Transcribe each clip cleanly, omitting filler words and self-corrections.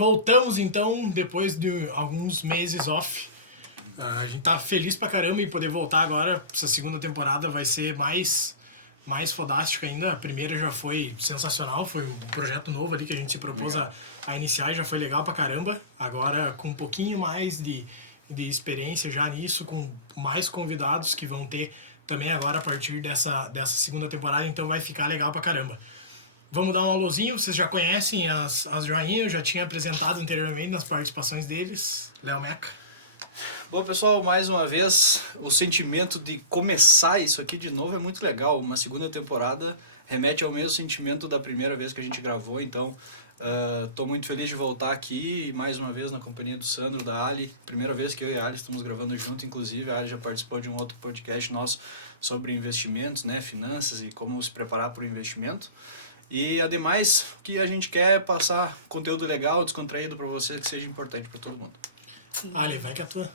voltamos então, depois de alguns meses off. A gente tá feliz pra caramba em poder voltar agora. Essa segunda temporada vai ser mais fodástica ainda. A primeira já foi sensacional, foi um projeto novo ali que a gente se propôs a iniciar, já foi legal pra caramba. Agora com um pouquinho mais de experiência já nisso, com mais convidados que vão ter também agora a partir dessa segunda temporada, então vai ficar legal pra caramba. Vamos dar um alôzinho, vocês já conhecem as joinhas, eu já tinha apresentado anteriormente nas participações deles. Léo Meca. Bom, pessoal, mais uma vez, o sentimento de começar isso aqui de novo é muito legal. Uma segunda temporada remete ao mesmo sentimento da primeira vez que a gente gravou, então estou muito feliz de voltar aqui, mais uma vez na companhia do Sandro, da Ali. Primeira vez que eu e a Ali estamos gravando junto, inclusive a Ali já participou de um outro podcast nosso sobre investimentos, né, finanças e como se preparar para o investimento. E, ademais, que a gente quer passar conteúdo legal, descontraído para você, que seja importante para todo mundo. Ali, vai que é a tua.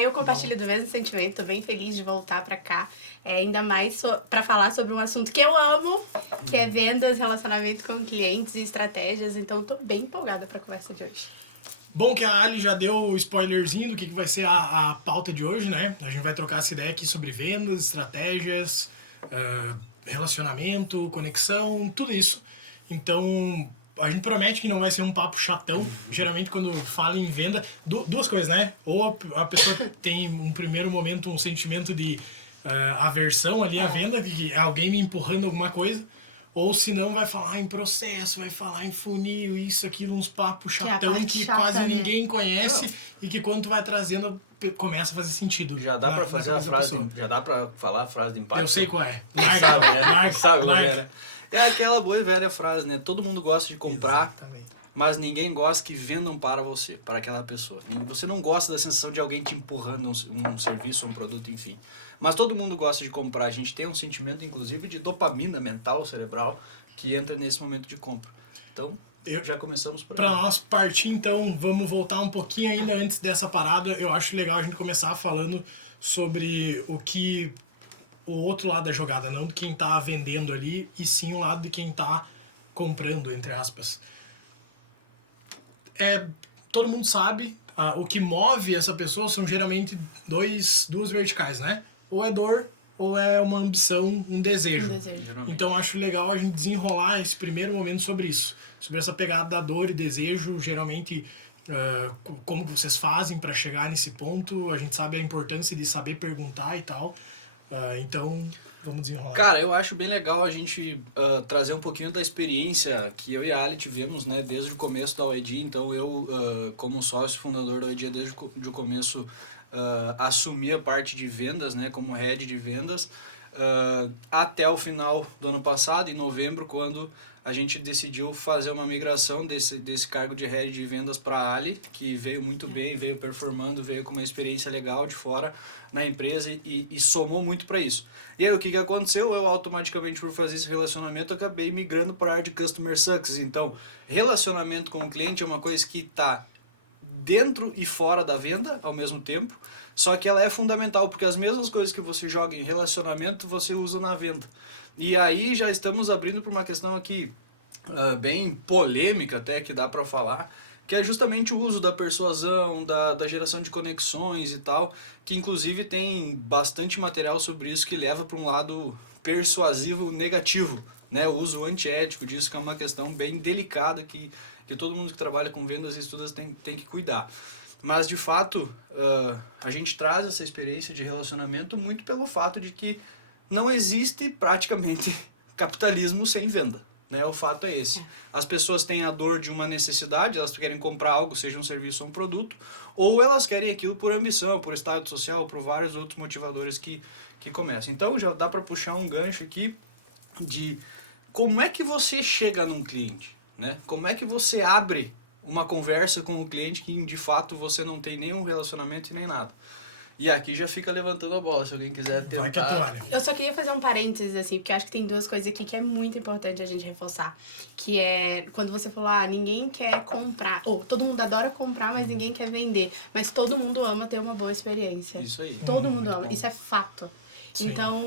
Eu compartilho do mesmo sentimento, tô bem feliz de voltar pra cá, ainda mais para falar sobre um assunto que eu amo, que é vendas, relacionamento com clientes e estratégias, então tô bem empolgada pra conversa de hoje. Bom que a Ali já deu o spoilerzinho do que vai ser a pauta de hoje, né? A gente vai trocar essa ideia aqui sobre vendas, estratégias, relacionamento, conexão, tudo isso. Então, a gente promete que não vai ser um papo chatão. Geralmente, quando fala em venda, duas coisas, né? Ou a pessoa tem um primeiro momento, um sentimento de aversão ali à venda, de alguém me empurrando alguma coisa. Ou se não, vai falar em processo, vai falar em funil, isso, aquilo, uns papos chatão que quase ninguém conhece e que quando tu vai trazendo, começa a fazer sentido. Já dá pra fazer a frase, já dá pra falar a frase de impacto? Eu sei qual é. Larga. É aquela boa e velha frase, né? Todo mundo gosta de comprar, exatamente, mas ninguém gosta que vendam para você, para aquela pessoa. Você não gosta da sensação de alguém te empurrando um serviço, um produto, enfim. Mas todo mundo gosta de comprar. A gente tem um sentimento, inclusive, de dopamina mental, cerebral, que entra nesse momento de compra. Então, já começamos por aí. Para nós partir, então, vamos voltar um pouquinho ainda antes dessa parada. Eu acho legal a gente começar falando sobre o outro lado da jogada, não de quem tá vendendo ali, e sim o lado de quem tá comprando, entre aspas. Todo mundo sabe, o que move essa pessoa são geralmente duas verticais, né? Ou é dor, ou é uma ambição, um desejo. Então acho legal a gente desenrolar esse primeiro momento sobre isso. Sobre essa pegada da dor e desejo, geralmente como que vocês fazem para chegar nesse ponto. A gente sabe a importância de saber perguntar e tal. Então, vamos desenrolar. Cara, eu acho bem legal a gente trazer um pouquinho da experiência que eu e a Ali tivemos, né, desde o começo da OED. Então, eu, como sócio fundador da OED, desde o começo, assumi a parte de vendas, né, como head de vendas, até o final do ano passado, em novembro, quando a gente decidiu fazer uma migração desse cargo de head de vendas para a Ali, que veio muito bem, veio performando, veio com uma experiência legal de fora na empresa e somou muito para isso. E aí o que aconteceu? Eu automaticamente, por fazer esse relacionamento, acabei migrando para a área de Customer Success. Então, relacionamento com o cliente é uma coisa que está dentro e fora da venda ao mesmo tempo, só que ela é fundamental, porque as mesmas coisas que você joga em relacionamento, você usa na venda. E aí já estamos abrindo para uma questão aqui bem polêmica até, que dá para falar, que é justamente o uso da persuasão, da geração de conexões e tal, que inclusive tem bastante material sobre isso que leva para um lado persuasivo negativo, né? O uso antiético disso, que é uma questão bem delicada que todo mundo que trabalha com vendas e estudos tem que cuidar. Mas, de fato, a gente traz essa experiência de relacionamento muito pelo fato de que não existe praticamente capitalismo sem venda. Né? O fato é esse. As pessoas têm a dor de uma necessidade, elas querem comprar algo, seja um serviço ou um produto, ou elas querem aquilo por ambição, por estado social, por vários outros motivadores que começam. Então, já dá para puxar um gancho aqui de como é que você chega num cliente, né? Como é que você abre uma conversa com o cliente que de fato você não tem nenhum relacionamento e nem nada. E aqui já fica levantando a bola, se alguém quiser tentar. Eu só queria fazer um parênteses, assim, porque eu acho que tem duas coisas aqui que é muito importante a gente reforçar. Que é, quando você falou, ninguém quer comprar, ou todo mundo adora comprar, mas ninguém quer vender. Mas todo mundo ama ter uma boa experiência. Isso aí. Todo mundo ama, isso é fato. Sim. Então,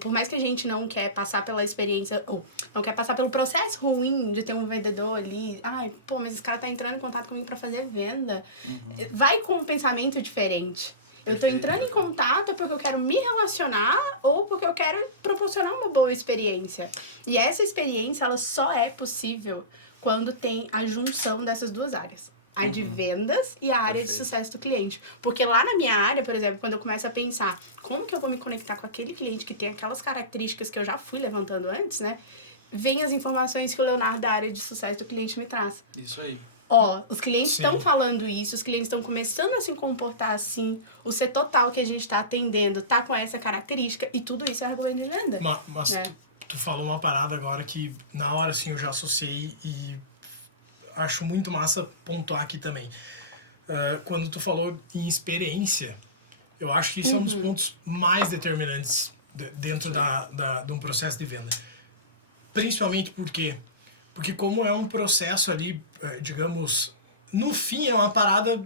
por mais que a gente não quer passar pela experiência, ou não quer passar pelo processo ruim de ter um vendedor ali, ai, pô, mas esse cara tá entrando em contato comigo pra fazer venda. Vai com um pensamento diferente. Eu tô entrando em contato porque eu quero me relacionar ou porque eu quero proporcionar uma boa experiência. E essa experiência, ela só é possível quando tem a junção dessas duas áreas. A de vendas e a área de sucesso do cliente. Porque lá na minha área, por exemplo, quando eu começo a pensar como que eu vou me conectar com aquele cliente que tem aquelas características que eu já fui levantando antes, né? Vem as informações que o Leonardo da área de sucesso do cliente me traz. Isso aí. Ó, os clientes Sim. estão falando isso, os clientes estão começando a se comportar assim, o setor tal que a gente está atendendo tá com essa característica, e tudo isso é argumento de venda. Mas É. tu falou uma parada agora que na hora assim eu já associei e acho muito massa pontuar aqui também. Quando tu falou em experiência, eu acho que isso é um dos pontos mais determinantes dentro de um processo de venda. Principalmente porque como é um processo ali, digamos, no fim é uma parada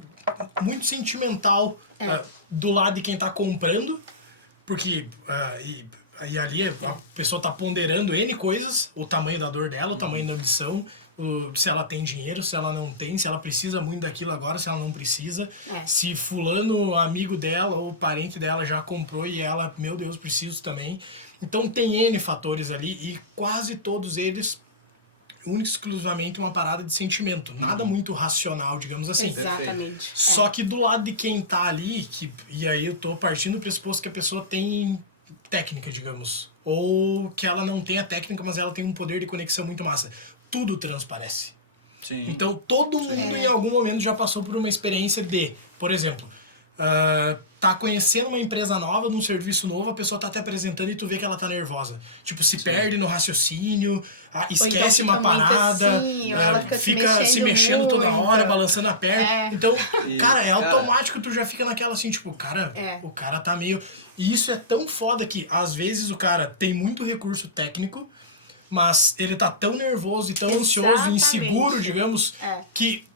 muito sentimental do lado de quem está comprando, porque e ali a pessoa está ponderando N coisas, o tamanho da dor dela, o tamanho da ambição, se ela tem dinheiro, se ela não tem, se ela precisa muito daquilo agora, se ela não precisa, se fulano, amigo dela ou parente dela já comprou e ela, meu Deus, preciso também. Então tem N fatores ali e quase todos eles única e exclusivamente uma parada de sentimento, nada muito racional, digamos assim. Exatamente. Só que do lado de quem tá ali, e aí eu tô partindo do pressuposto que a pessoa tem técnica, digamos, ou que ela não tem a técnica, mas ela tem um poder de conexão muito massa. Tudo transparece. Sim. Então todo mundo em algum momento já passou por uma experiência de, por exemplo, tá conhecendo uma empresa nova, num serviço novo, a pessoa tá te apresentando e tu vê que ela tá nervosa. Tipo, se perde no raciocínio, esquece uma parada, assim, ou ela fica se mexendo toda hora, muito. balançando a perna. Então, cara, é cara, automático, tu já fica naquela assim, tipo, cara, o cara tá meio... E isso é tão foda que, às vezes, o cara tem muito recurso técnico, mas ele tá tão nervoso e tão ansioso, Exatamente. inseguro, digamos, que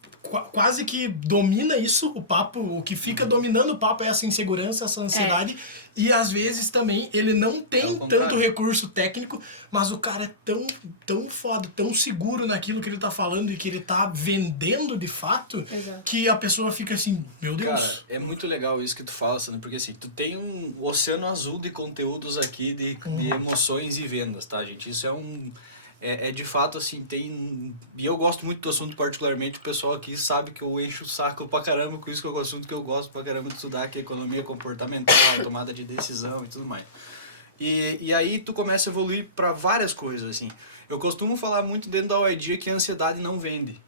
quase que domina isso, o papo, o que fica dominando o papo é essa insegurança, essa ansiedade, e às vezes também ele não tem tanto recurso técnico, mas o cara é tão foda, tão seguro naquilo que ele tá falando e que ele tá vendendo de fato, que a pessoa fica assim, meu Deus. Cara, é muito legal isso que tu fala, Sandro, porque assim, tu tem um oceano azul de conteúdos aqui, de emoções e vendas, tá, gente? Isso é de fato assim, tem... E eu gosto muito do assunto particularmente, o pessoal aqui sabe que eu encho o saco pra caramba com isso, que é o assunto que eu gosto pra caramba de estudar, que é economia comportamental, tomada de decisão e tudo mais. E aí tu começa a evoluir pra várias coisas, assim. Eu costumo falar muito dentro da OID que a ansiedade não vende.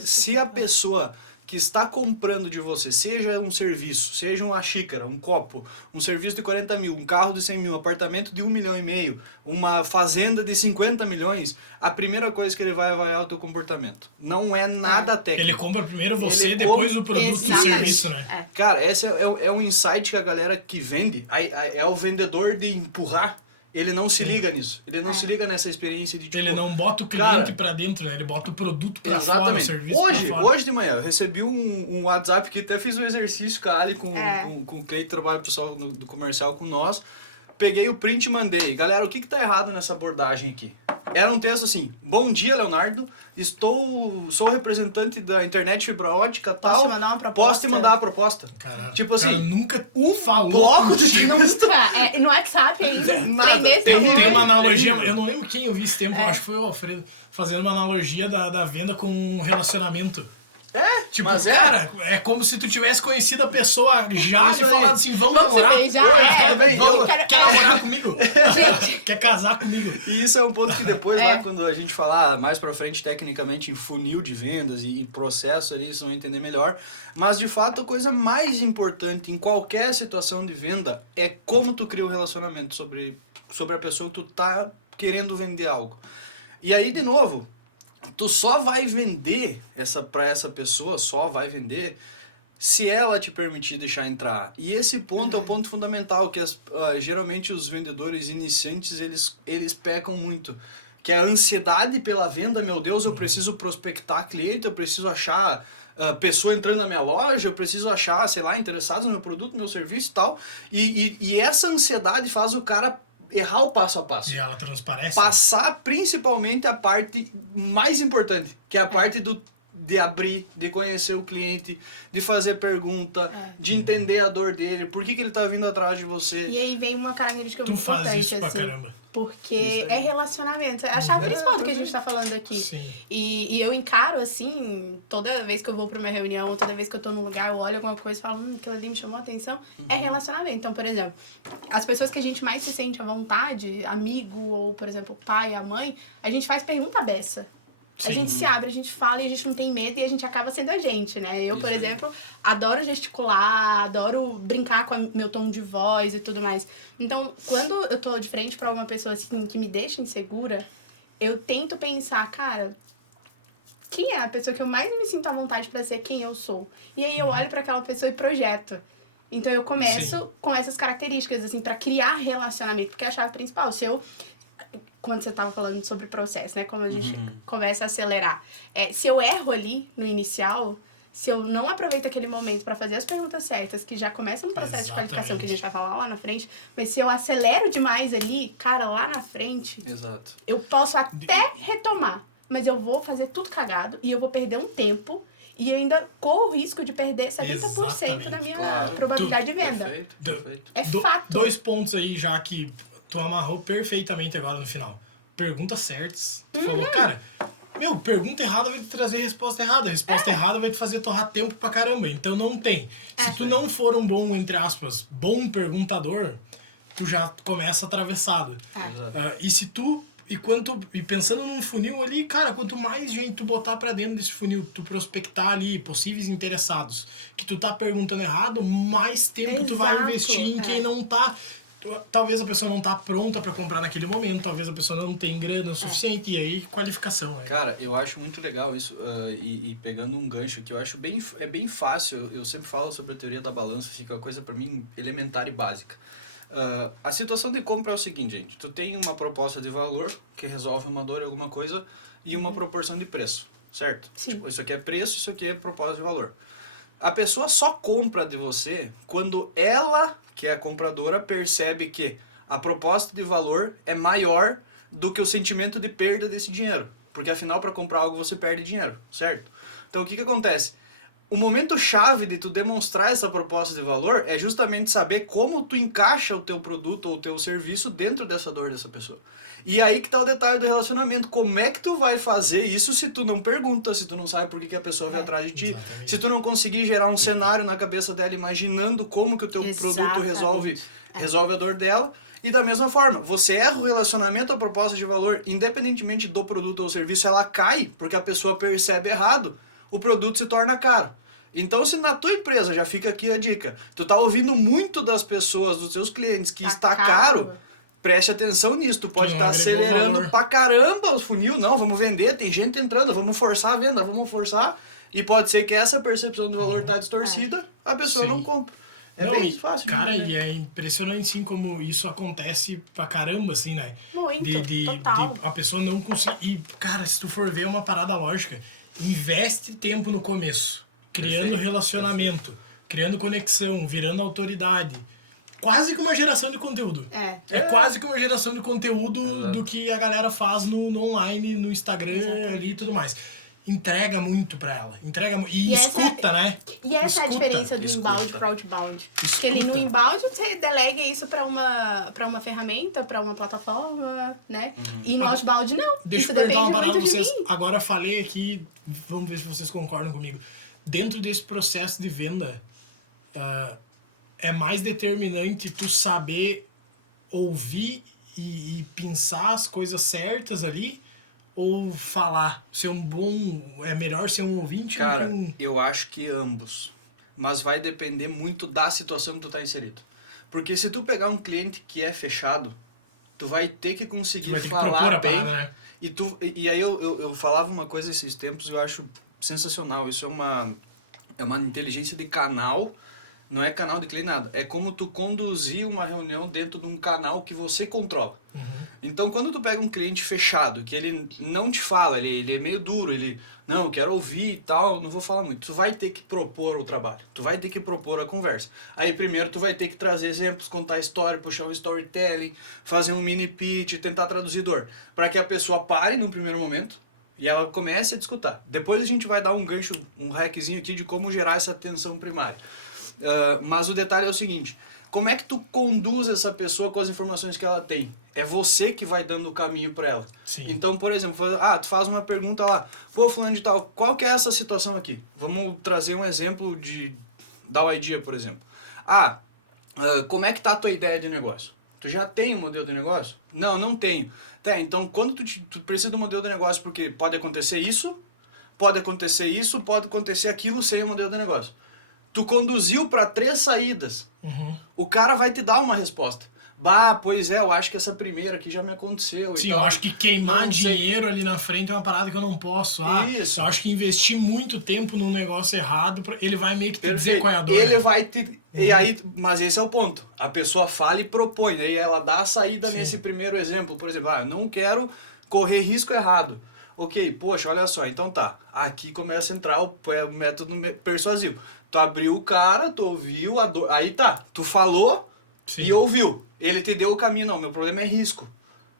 Se a pessoa que está comprando de você, seja um serviço, seja uma xícara, um copo, um serviço de 40 mil, um carro de 100 mil, um apartamento de 1,5 milhão, uma fazenda de 50 milhões, a primeira coisa que ele vai avaliar é o teu comportamento. Não é nada técnico. Ele compra primeiro você, Ele depois o produto e o Exatamente. serviço, né? Cara, esse é um insight que a galera que vende, é o vendedor de empurrar. Ele não se liga nisso. Ele não se liga nessa experiência de tipo... Ele não bota o cliente pra dentro, né? Ele bota o produto pra fora, o serviço pra fora. Hoje de manhã, eu recebi um WhatsApp que até fiz um exercício com a Ali, com o Cleiton, trabalho pessoal do comercial com nós. Peguei o print e mandei. Galera, o que tá errado nessa abordagem aqui? Era um texto assim: bom dia, Leonardo. Sou representante da internet fibra ótica, tal. Posso te mandar uma proposta? Posso te mandar a proposta? Cara, Tipo assim, cara nunca falou bloco de contigo. texto. No WhatsApp ainda. Nada. Tem Tem uma analogia, eu não lembro quem eu vi esse tempo, acho que foi o Alfredo, fazendo uma analogia da venda com um relacionamento. Tipo, mas cara, é como se tu tivesse conhecido a pessoa já Isso e aí. falado assim, vamos Vamos se namorar. beijar? Quer namorar comigo? Quer casar comigo? E isso é um ponto que depois, lá quando a gente falar mais pra frente, tecnicamente, em funil de vendas e processo ali, vocês vão entender melhor. Mas, de fato, a coisa mais importante em qualquer situação de venda é como tu cria o relacionamento sobre a pessoa que tu tá querendo vender algo. E aí, de novo, tu só vai vender pra essa pessoa, só vai vender se ela te permitir deixar entrar. E esse ponto é o ponto fundamental, que geralmente os vendedores iniciantes, eles pecam muito. Que é a ansiedade pela venda, meu Deus, eu preciso prospectar cliente, eu preciso achar pessoa entrando na minha loja, eu preciso achar, sei lá, interessados no meu produto, no meu serviço e tal. E essa ansiedade faz o cara errar o passo a passo. E ela transparece. Passar principalmente a parte mais importante, que é a parte de abrir, de conhecer o cliente, de fazer pergunta, de entender a dor dele, por que ele tá vindo atrás de você. E aí vem uma característica muito faz importante, isso pra assim. caramba. Porque é relacionamento. É a chave principal do que a gente tá falando aqui. Sim. E eu encaro, assim, toda vez que eu vou pra uma reunião, ou toda vez que eu tô num lugar, eu olho alguma coisa e falo, aquilo ali me chamou a atenção. É relacionamento. Então, por exemplo, as pessoas que a gente mais se sente à vontade, amigo, ou, por exemplo, o pai, a mãe, a gente faz pergunta beça. A Sim. gente se abre, a gente fala e a gente não tem medo e a gente acaba sendo a gente, né? Eu, por exemplo, adoro gesticular, adoro brincar com meu tom de voz e tudo mais. Então, quando eu tô de frente pra uma pessoa assim que me deixa insegura, eu tento pensar, cara, quem é a pessoa que eu mais me sinto à vontade pra ser quem eu sou? E aí eu olho pra aquela pessoa e projeto. Então eu começo com essas características, assim, pra criar relacionamento, porque é a chave principal. Se eu... Quando você estava falando sobre o processo, né? Como a gente começa a acelerar. Se eu erro ali no inicial, se eu não aproveito aquele momento para fazer as perguntas certas, que já começa no processo de qualificação, que a gente vai falar lá na frente, mas se eu acelero demais ali, cara, lá na frente, eu posso até retomar, mas eu vou fazer tudo cagado e eu vou perder um tempo e eu ainda corro o risco de perder 70% da minha probabilidade de venda. Perfeito. É fato. 2 pontos aí já que tu amarrou perfeitamente agora no final. Perguntas certas. Tu falou, cara, pergunta errada vai te trazer resposta errada. Resposta errada vai te fazer torrar tempo pra caramba. Então não tem. Se tu não for um bom, entre aspas, bom perguntador, tu já começa atravessado. E se tu... E pensando num funil ali, cara, quanto mais gente tu botar pra dentro desse funil, tu prospectar ali possíveis interessados, que tu tá perguntando errado, mais tempo tu vai investir em quem não tá... Talvez a pessoa não tá pronta pra comprar naquele momento, talvez a pessoa não tem grana suficiente, e aí qualificação. Cara, eu acho muito legal isso, e pegando um gancho aqui, eu acho bem fácil, eu sempre falo sobre a teoria da balança, fica uma coisa pra mim elementar e básica. A situação de compra é o seguinte, gente, tu tem uma proposta de valor, que resolve uma dor em alguma coisa, e uma proporção de preço, certo? Sim. Tipo, isso aqui é preço, isso aqui é proposta de valor. A pessoa só compra de você quando ela, que é a compradora, percebe que a proposta de valor é maior do que o sentimento de perda desse dinheiro. Porque afinal, para comprar algo, você perde dinheiro, certo? Então, o que acontece? O momento chave de tu demonstrar essa proposta de valor é justamente saber como tu encaixa o teu produto ou o teu serviço dentro dessa dor dessa pessoa. E aí que tá o detalhe do relacionamento. Como é que tu vai fazer isso se tu não pergunta, se tu não sabe por que a pessoa vem atrás de ti, exatamente. se tu não conseguir gerar um cenário na cabeça dela imaginando como que o teu produto resolve a dor dela. E da mesma forma, você erra o relacionamento, a proposta de valor, independentemente do produto ou serviço, ela cai porque a pessoa percebe errado, o produto se torna caro. Então, se na tua empresa, já fica aqui a dica, tu tá ouvindo muito das pessoas, dos teus clientes, que está caro, preste atenção nisso, tu pode estar acelerando pra caramba o funil, não, vamos vender, tem gente entrando, vamos forçar a venda, vamos forçar, e pode ser que essa percepção do valor tá distorcida, a pessoa não compra. É bem fácil. Cara, e é impressionante, sim, como isso acontece pra caramba, assim, né? Muito, de a pessoa não conseguir... E, cara, se tu for ver uma parada lógica, investe tempo no começo, criando relacionamento, criando conexão, virando autoridade. Quase que uma geração de conteúdo. É quase que uma geração de conteúdo do que a galera faz no online, no Instagram ali e tudo mais. Entrega muito pra ela. E escuta, né? E essa é a diferença do inbound pro outbound. Porque ali no inbound você delega isso pra uma ferramenta, pra uma plataforma, né? E no outbound não. Deixa isso eu perguntar depende uma parada muito pra vocês. de mim. Agora falei aqui, vamos ver se vocês concordam comigo. Dentro desse processo de venda, é mais determinante tu saber ouvir e pensar as coisas certas ali, ou falar? É melhor ser um ouvinte? Cara, eu acho que ambos. Mas vai depender muito da situação que tu tá inserido. Porque se tu pegar um cliente que é fechado, tu vai ter que conseguir falar bem. Né? E aí eu falava uma coisa esses tempos e eu acho sensacional. Isso é uma inteligência de canal. Não é canal de cliente, nada. É como tu conduzir uma reunião dentro de um canal que você controla. Então, quando tu pega um cliente fechado, que ele não te fala, ele é meio duro, não, eu quero ouvir e tal, não vou falar muito. Tu vai ter que propor o trabalho, tu vai ter que propor a conversa. Aí, primeiro, tu vai ter que trazer exemplos, contar história, puxar um storytelling, fazer um mini pitch, tentar traduzir dor, para que a pessoa pare no primeiro momento e ela comece a te escutar. Depois a gente vai dar um gancho, um hackzinho aqui de como gerar essa atenção primária. Mas o detalhe é o seguinte, como é que tu conduz essa pessoa com as informações que ela tem? É você que vai dando o caminho para ela. Sim. Então, por exemplo, tu faz uma pergunta lá, pô, fulano de tal, qual que é essa situação aqui? Vamos trazer um exemplo da idea, por exemplo. Como é que tá a tua ideia de negócio? Tu já tem um modelo de negócio? Não, não tenho. Tá, então quando tu precisa de um modelo de negócio, porque pode acontecer isso, pode acontecer aquilo sem o modelo de negócio. Tu conduziu para 3 saídas, o cara vai te dar uma resposta. Pois é, eu acho que essa primeira aqui já me aconteceu. Sim, e tal. eu acho que queimar dinheiro ali na frente é uma parada que eu não posso. Isso. Eu acho que investir muito tempo num negócio errado, ele vai meio que te dizer qual é a dor. Ele vai te... E aí, mas esse é o ponto. A pessoa fala e propõe. Aí ela dá a saída nesse primeiro exemplo. Por exemplo, eu não quero correr risco errado. Ok, poxa, olha só, então tá. Aqui começa a entrar o método persuasivo. Tu abriu o cara, tu ouviu a dor. Aí tá, tu falou e ouviu. Ele te deu o caminho. Não, meu problema é risco.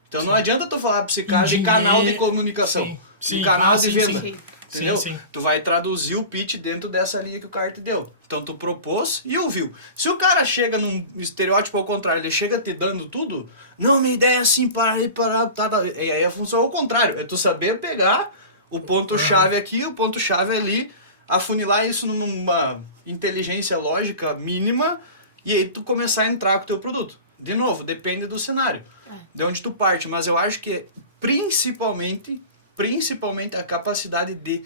Então não adianta tu falar pra esse cara de canal de comunicação. De canal de venda. Entendeu? Sim. Tu vai traduzir o pitch dentro dessa linha que o cara te deu. Então tu propôs e ouviu. Se o cara chega num estereótipo ao contrário, ele chega te dando tudo, não, minha ideia é assim, tá. E aí a função é o contrário. É tu saber pegar o ponto-chave aqui, o ponto-chave ali, afunilar isso numa inteligência lógica mínima e aí tu começar a entrar com o teu produto. De novo, depende do cenário, de onde tu parte. Mas eu acho que principalmente a capacidade de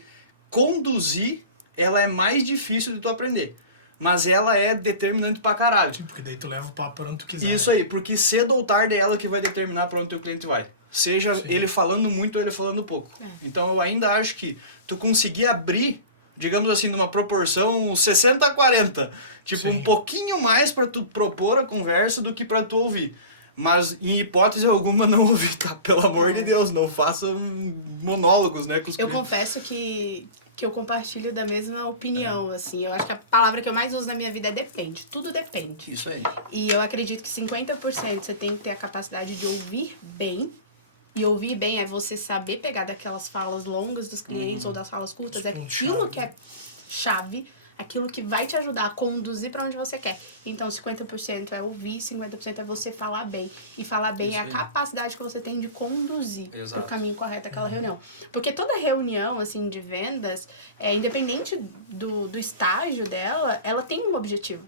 conduzir, ela é mais difícil de tu aprender. Mas ela é determinante pra caralho. Porque daí tu leva o papo pra onde tu quiser. Isso aí, porque cedo ou tarde é ela que vai determinar pra onde teu cliente vai. Seja ele falando muito ou ele falando pouco. Então eu ainda acho que tu conseguir abrir, digamos assim, numa proporção 60-40. Tipo, um pouquinho mais pra tu propor a conversa do que pra tu ouvir. Mas, em hipótese alguma, não ouvir, tá? Pelo amor de Deus, não faça monólogos, né? Com os eu clientes. confesso que eu compartilho da mesma opinião, assim. Eu acho que a palavra que eu mais uso na minha vida é depende. Tudo depende. Isso aí. E eu acredito que 50% você tem que ter a capacidade de ouvir bem. E ouvir bem é você saber pegar daquelas falas longas dos clientes ou das falas curtas. É aquilo que é chave, aquilo que vai te ajudar a conduzir para onde você quer. Então, 50% é ouvir, 50% é você falar bem. E falar bem é a capacidade que você tem de conduzir o caminho correto daquela reunião. Porque toda reunião, assim, de vendas, independente do estágio dela, ela tem um objetivo.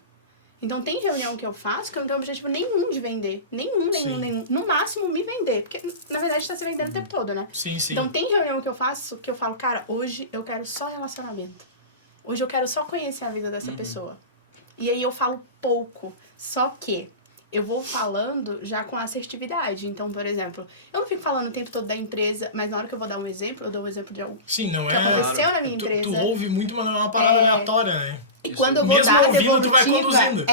Então, tem reunião que eu faço que eu não tenho objetivo nenhum de vender. Nenhum. No máximo, me vender. Porque, na verdade, está se vendendo o tempo todo, né? Sim. Então, tem reunião que eu faço que eu falo, cara, hoje eu quero só relacionamento. Hoje eu quero só conhecer a vida dessa pessoa. E aí eu falo pouco. Só que eu vou falando já com assertividade. Então, por exemplo, eu não fico falando o tempo todo da empresa, mas na hora que eu vou dar um exemplo, eu dou um exemplo de algo que aconteceu na minha empresa. Tu ouve muito, mas não é uma parada aleatória, né? E quando eu vou mesmo dar a ouvindo, devolutiva, tu vai conduzindo.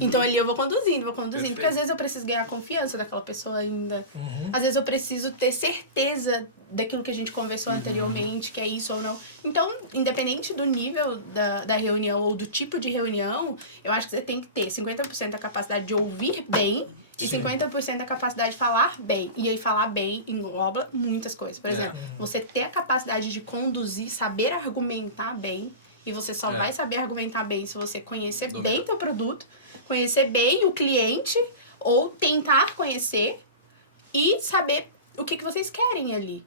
Então ali eu vou conduzindo. Perfeito. Porque às vezes eu preciso ganhar a confiança daquela pessoa ainda. Às vezes eu preciso ter certeza daquilo que a gente conversou anteriormente, que é isso ou não. Então, independente do nível da reunião ou do tipo de reunião, eu acho que você tem que ter 50% da capacidade de ouvir bem e 50% da capacidade de falar bem. E aí falar bem engloba muitas coisas. Por exemplo, você ter a capacidade de conduzir, saber argumentar bem. E você só vai saber argumentar bem se você conhecer bem teu produto, conhecer bem o cliente, ou tentar conhecer e saber o que vocês querem ali.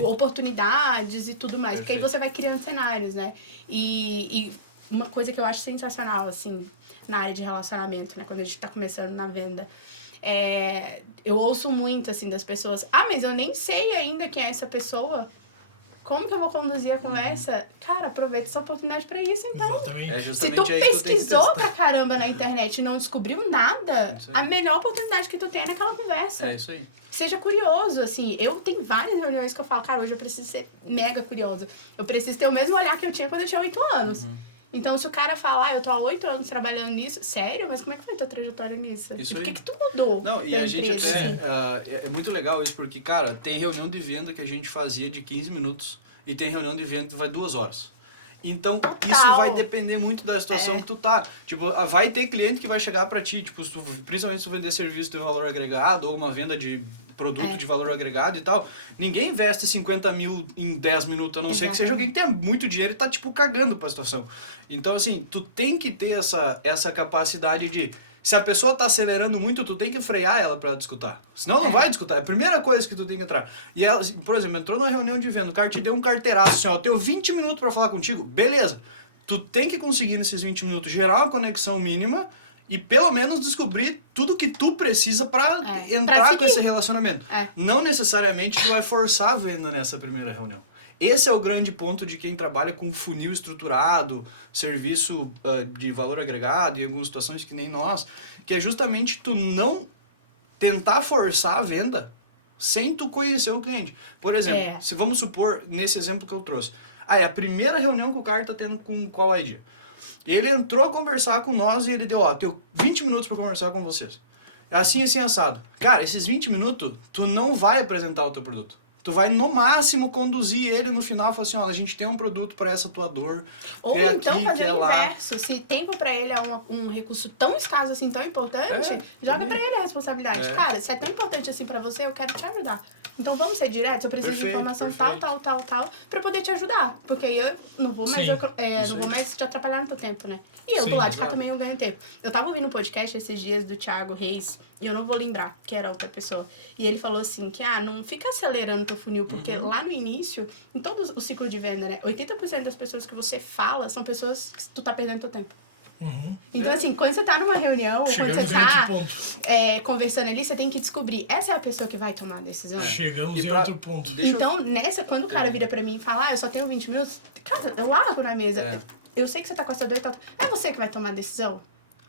Oportunidades e tudo mais. Porque aí você vai criando cenários, né? E uma coisa que eu acho sensacional, assim, na área de relacionamento, né? Quando a gente tá começando na venda. Eu ouço muito, assim, das pessoas. Mas eu nem sei ainda quem é essa pessoa. Como que eu vou conduzir a conversa? Cara, aproveita essa oportunidade pra isso, então. Exatamente. Se tu pesquisou pra caramba na internet e não descobriu nada, a melhor oportunidade que tu tem é naquela conversa. É isso aí. Seja curioso, assim. Eu tenho várias reuniões que eu falo, cara, hoje eu preciso ser mega curioso. Eu preciso ter o mesmo olhar que eu tinha quando eu tinha 8 anos. Então, se o cara falar, eu tô há 8 anos trabalhando nisso, sério? Mas como é que foi tua trajetória nisso? Isso E por aí. que tu mudou? Não, e da a gente empresa? até... é muito legal isso, porque, cara, tem reunião de venda que a gente fazia de 15 minutos e tem reunião de venda que vai 2 horas. Então, isso vai depender muito da situação que tu tá. Tipo, vai ter cliente que vai chegar pra ti, tipo, principalmente se tu vender serviço de valor agregado ou uma venda de produto de valor agregado e tal, ninguém investe 50 mil em 10 minutos, a não ser que seja alguém que tenha muito dinheiro e tá, tipo, cagando pra situação. Então, assim, tu tem que ter essa capacidade de... Se a pessoa tá acelerando muito, tu tem que frear ela pra ela discutir. Senão não vai discutir. É a primeira coisa que tu tem que entrar. E ela, por exemplo, entrou numa reunião de venda, o cara te deu um carteiraço, assim, ó, eu tenho 20 minutos pra falar contigo, beleza. Tu tem que conseguir nesses 20 minutos gerar uma conexão mínima e pelo menos descobrir tudo que tu precisa pra entrar com esse relacionamento. Não necessariamente tu vai forçar a venda nessa primeira reunião. Esse é o grande ponto de quem trabalha com funil estruturado, serviço de valor agregado, em algumas situações que nem nós, que é justamente tu não tentar forçar a venda sem tu conhecer o cliente. Por exemplo, se vamos supor, nesse exemplo que eu trouxe, é a primeira reunião que o cara tá tendo com qual ID. Ele entrou a conversar com nós e ele deu, tenho 20 minutos para conversar com vocês. Assim, assado. Cara, esses 20 minutos, tu não vai apresentar o teu produto. Tu vai, no máximo, conduzir ele no final e falar assim, a gente tem um produto para essa tua dor. Ou então aqui, fazer o inverso. Se tempo para ele é um recurso tão escasso assim, tão importante, joga para ele a responsabilidade. Cara, se é tão importante assim para você, eu quero te ajudar. Então vamos ser diretos, eu preciso de informação tal, para poder te ajudar. Porque eu não vou mais, não vou mais te atrapalhar no teu tempo, né? E eu, do lado de cá, também eu ganho tempo. Eu tava ouvindo um podcast esses dias do Thiago Reis, e eu não vou lembrar que era outra pessoa. E ele falou assim, que não fica acelerando teu funil, porque lá no início, em todo o ciclo de venda, né, 80% das pessoas que você fala são pessoas que tu tá perdendo teu tempo. Então, assim, quando você tá numa reunião, quando você tá conversando ali, você tem que descobrir, essa é a pessoa que vai tomar a decisão? Chegamos em outro ponto. Então, quando o cara vira pra mim e fala, eu só tenho 20 minutos, cara, eu largo na mesa. Eu sei que você tá com essa dor e tal. É você que vai tomar a decisão?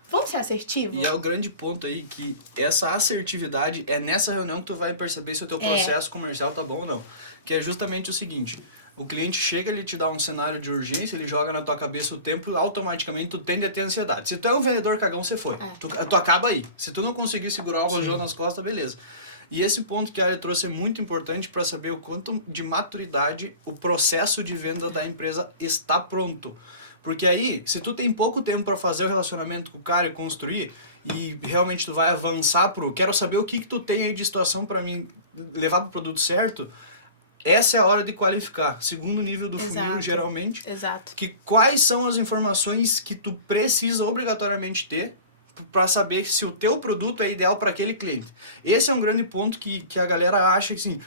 Vamos ser assertivos? E é o grande ponto aí, que essa assertividade é nessa reunião que tu vai perceber se o teu processo comercial tá bom ou não. Que é justamente o seguinte... O cliente chega, ele te dá um cenário de urgência, ele joga na tua cabeça o tempo e automaticamente tu tende a ter ansiedade. Se tu é um vendedor cagão, você foi. Tu acaba aí. Se tu não conseguir segurar o rojão nas costas, beleza. E esse ponto que a área trouxe é muito importante para saber o quanto de maturidade o processo de venda da empresa está pronto. Porque aí, se tu tem pouco tempo para fazer o relacionamento com o cara e construir, e realmente tu vai avançar quero saber o que tu tem aí de situação para mim levar pro produto certo, essa é a hora de qualificar. Segundo nível do funil, geralmente. Que quais são as informações que tu precisa obrigatoriamente ter para saber se o teu produto é ideal para aquele cliente. Esse é um grande ponto que a galera acha que assim,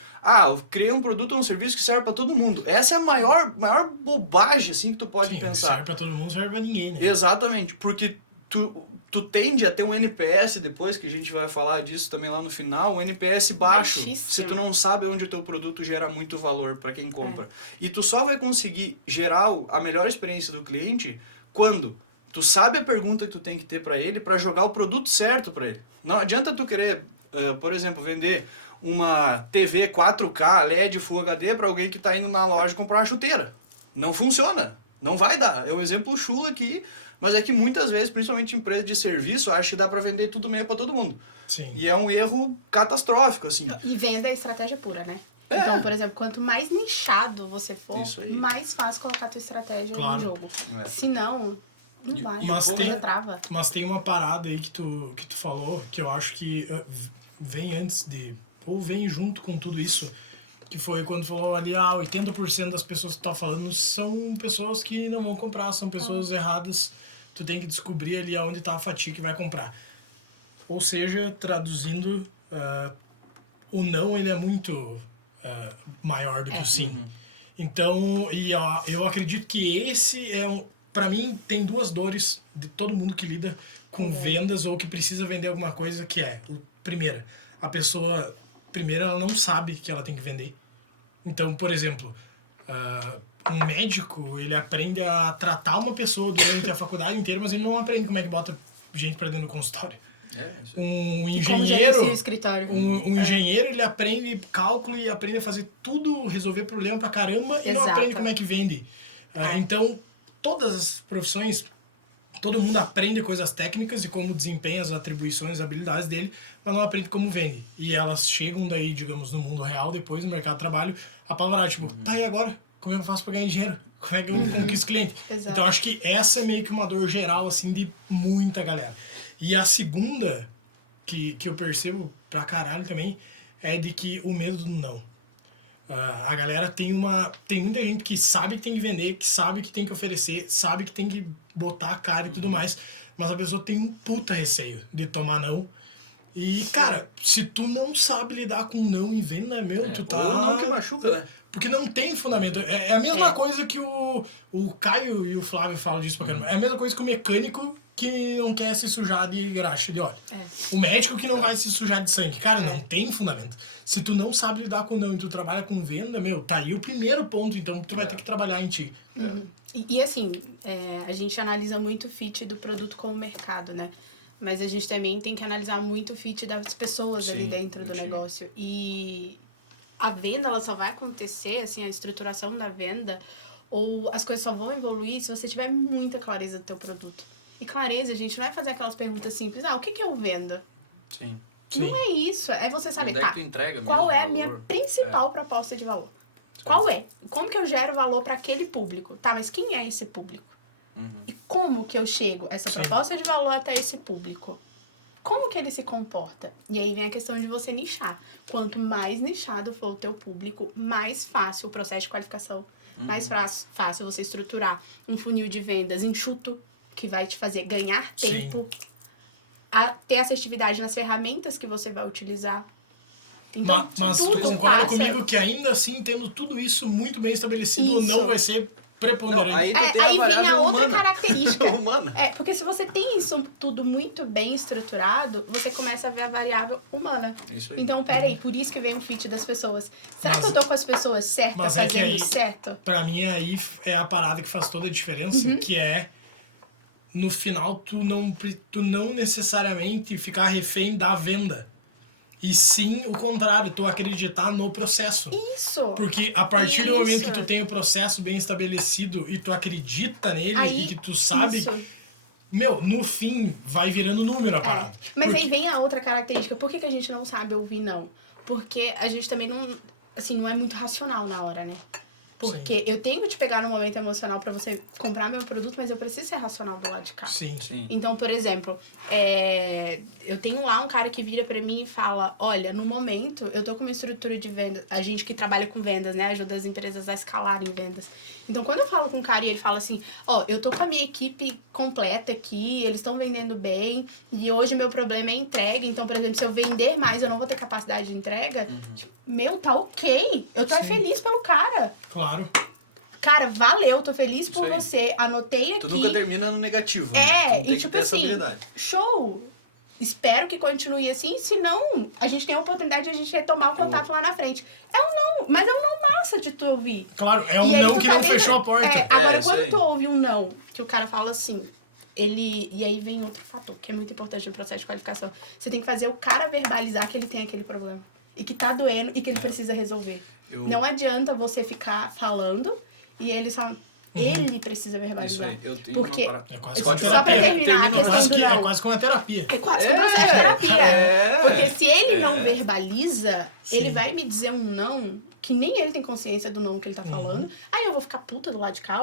eu criei um produto ou um serviço que serve para todo mundo. Essa é a maior bobagem assim, que tu pode pensar. Serve para todo mundo, serve para ninguém, né? Exatamente, porque tu tende a ter um NPS depois, que a gente vai falar disso também lá no final, um NPS baixo, se tu não sabe onde o teu produto gera muito valor para quem compra. E tu só vai conseguir gerar a melhor experiência do cliente quando tu sabe a pergunta que tu tem que ter para ele, para jogar o produto certo para ele. Não adianta tu querer, por exemplo, vender uma TV 4K LED Full HD para alguém que está indo na loja comprar uma chuteira. Não funciona. Não vai dar. É um exemplo chulo aqui, mas é que muitas vezes, principalmente empresa de serviço, acha que dá para vender tudo meio para todo mundo. Sim. E é um erro catastrófico, assim. E venda é estratégia pura, né? Então, por exemplo, quanto mais nichado você for, mais fácil colocar a tua estratégia no jogo. Se não vai, trava. Mas tem uma parada aí que tu falou, que eu acho que vem antes ou vem junto com tudo isso, que foi quando falou ali, 80% das pessoas que tu tá falando são pessoas que não vão comprar, são pessoas erradas. Tu tem que descobrir ali aonde tá a fatia que vai comprar. Ou seja, traduzindo, o não, ele é muito maior do que o sim. Então, eu acredito que esse pra mim, tem duas dores de todo mundo que lida com vendas ou que precisa vender alguma coisa, que é, primeira, a pessoa, ela não sabe que ela tem que vender. Então, por exemplo, um médico, ele aprende a tratar uma pessoa durante a faculdade inteira, mas ele não aprende como é que bota gente pra dentro do consultório. Um engenheiro, engenheiro, ele aprende cálculo e aprende a fazer tudo, resolver problema pra caramba, e não aprende como é que vende. Então, todas as profissões, todo mundo aprende coisas técnicas e como desempenha as atribuições, as habilidades dele, mas não aprende como vende. E elas chegam daí, digamos, no mundo real, depois no mercado de trabalho, apavoradas, tipo, tá, e agora? Como é que eu faço pra ganhar dinheiro? Como é que eu conquisto cliente? Exato. Então acho que essa é meio que uma dor geral, assim, de muita galera. E a segunda, que eu percebo pra caralho também, é de que o medo do não. A galera tem muita gente que sabe que tem que vender, que sabe que tem que oferecer, sabe que tem que botar a cara e tudo mais, mas a pessoa tem um puta receio de tomar não. E, cara, se tu não sabe lidar com não em venda, tu tá... Ou não que machuca, né? Porque não tem fundamento. É a mesma coisa que o Caio e o Flávio falam disso pra caramba. É a mesma coisa que o mecânico que não quer se sujar de graxa de óleo. O médico que não vai se sujar de sangue. Cara, não tem fundamento. Se tu não sabe lidar com não e tu trabalha com venda, tá aí o primeiro ponto, então, que tu vai ter que trabalhar em ti. E assim, a gente analisa muito o fit do produto com o mercado, né? Mas a gente também tem que analisar muito o fit das pessoas ali dentro do negócio. E a venda, ela só vai acontecer, assim, a estruturação da venda, ou as coisas só vão evoluir se você tiver muita clareza do teu produto. E clareza, a gente não vai fazer aquelas perguntas simples, o que eu vendo? Sim. Não é isso, é você saber, Onde é que tu entrega qual mesmo é a o minha valor? principal proposta de valor? Qual é? Como que eu gero valor para aquele público? Tá, mas quem é esse público? E como que eu chego essa proposta de valor até esse público? Como que ele se comporta? E aí vem a questão de você nichar. Quanto mais nichado for o teu público, mais fácil o processo de qualificação, mais fácil você estruturar um funil de vendas enxuto, que vai te fazer ganhar tempo, a ter assertividade nas ferramentas que você vai utilizar. Então, Mas tu tudo concorda passa... comigo que ainda assim, tendo tudo isso muito bem estabelecido, não vai ser preponderante? Não, aí tem aí vem variável a outra humana. característica. Humana. Porque se você tem isso tudo muito bem estruturado, você começa a ver a variável humana. Isso aí. Então, peraí, por isso que vem o fit das pessoas. Será que eu tô com as pessoas certas, mas fazendo é que aí, certo? Pra mim, aí é a parada que faz toda a diferença, que é, no final, tu não necessariamente ficar refém da venda. E sim o contrário, tu acreditar no processo. Isso! Porque a partir do momento que tu tem o processo bem estabelecido e tu acredita nele Aí, e que tu sabe... isso. No fim, vai virando número a parada. Mas aí vem a outra característica. Por que a gente não sabe ouvir não? Porque a gente também não é muito racional na hora, né? Porque eu tenho que te pegar no momento emocional pra você comprar meu produto, mas eu preciso ser racional do lado de cá. Sim. Então, por exemplo, eu tenho lá um cara que vira pra mim e fala, olha, no momento eu tô com uma estrutura de vendas, a gente que trabalha com vendas, né, ajuda as empresas a escalarem vendas. Então, quando eu falo com um cara e ele fala assim, eu tô com a minha equipe completa aqui, eles estão vendendo bem, e hoje meu problema é entrega, então, por exemplo, se eu vender mais, eu não vou ter capacidade de entrega, tá ok, eu tô feliz pelo cara. Claro. Cara, valeu, tô feliz por Isso aí. você, anotei aqui. Tu nunca termina no negativo. Né? Tem e que tipo ter essa assim, habilidade. show! Espero que continue assim, senão a gente tem a oportunidade de a gente retomar o contato lá na frente. É um não, mas é um não massa de tu ouvir. Claro, é um E aí não tu que tá não vendo- fechou a porta. Agora, isso quando aí. tu ouve um não, que o cara fala assim, e aí vem outro fator, que é muito importante no processo de qualificação. Você tem que fazer o cara verbalizar que ele tem aquele problema. E que tá doendo e que ele precisa resolver. Não adianta você ficar falando e ele só... Ele precisa Isso verbalizar. aí. Eu tenho Porque... uma parada. É quase Pode como Só pra terapia. terminar a Termina a questão do É não. quase como uma terapia. É quase que um processo de terapia. Porque se ele É. não verbaliza, ele vai me dizer um não, que nem ele tem consciência do não que ele tá falando. Aí eu vou ficar puta do lado de cá,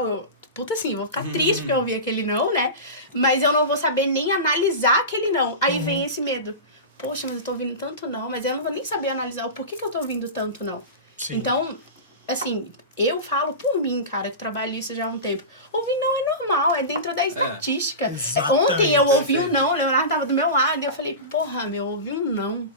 puta assim, eu vou ficar triste porque eu ouvi aquele não, né? Mas eu não vou saber nem analisar aquele não. Aí vem esse medo. Poxa, mas eu tô ouvindo tanto não, mas eu não vou nem saber analisar o porquê que eu tô ouvindo tanto não. Sim. Então, assim, eu falo por mim, cara, que trabalho isso já há um tempo. Ouvir não é normal, é dentro da estatística. Exatamente. Ontem eu ouvi um não, o Leonardo tava do meu lado, e eu falei, porra, eu ouvi um não.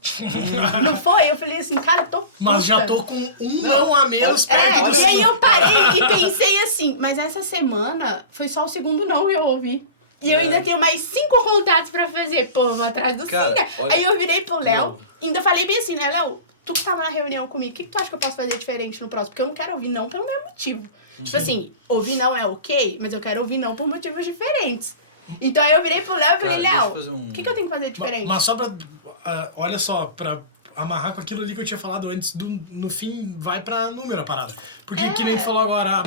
Não foi? Eu falei assim, cara, eu tô puta. Mas já tô com um não a menos perto do E aí sim. eu parei e pensei assim, mas essa semana foi só o segundo não que eu ouvi. E eu ainda tenho mais 5 contatos pra fazer. Pô, vou atrás do Cara, sim, né? olha- Aí eu virei pro Léo, Léo. ainda falei bem assim, né, Léo? Tu que tava na reunião comigo, o que tu acha que eu posso fazer diferente no próximo? Porque eu não quero ouvir não pelo mesmo motivo. Tipo assim, ouvir não é ok, mas eu quero ouvir não por motivos diferentes. Então aí eu virei pro Léo e falei, Cara, deixa eu Léo, fazer um- o que eu tenho que fazer diferente? Mas só pra... olha só, pra amarrar com aquilo ali que eu tinha falado antes, no fim vai pra número a parada. Porque que nem tu falou agora,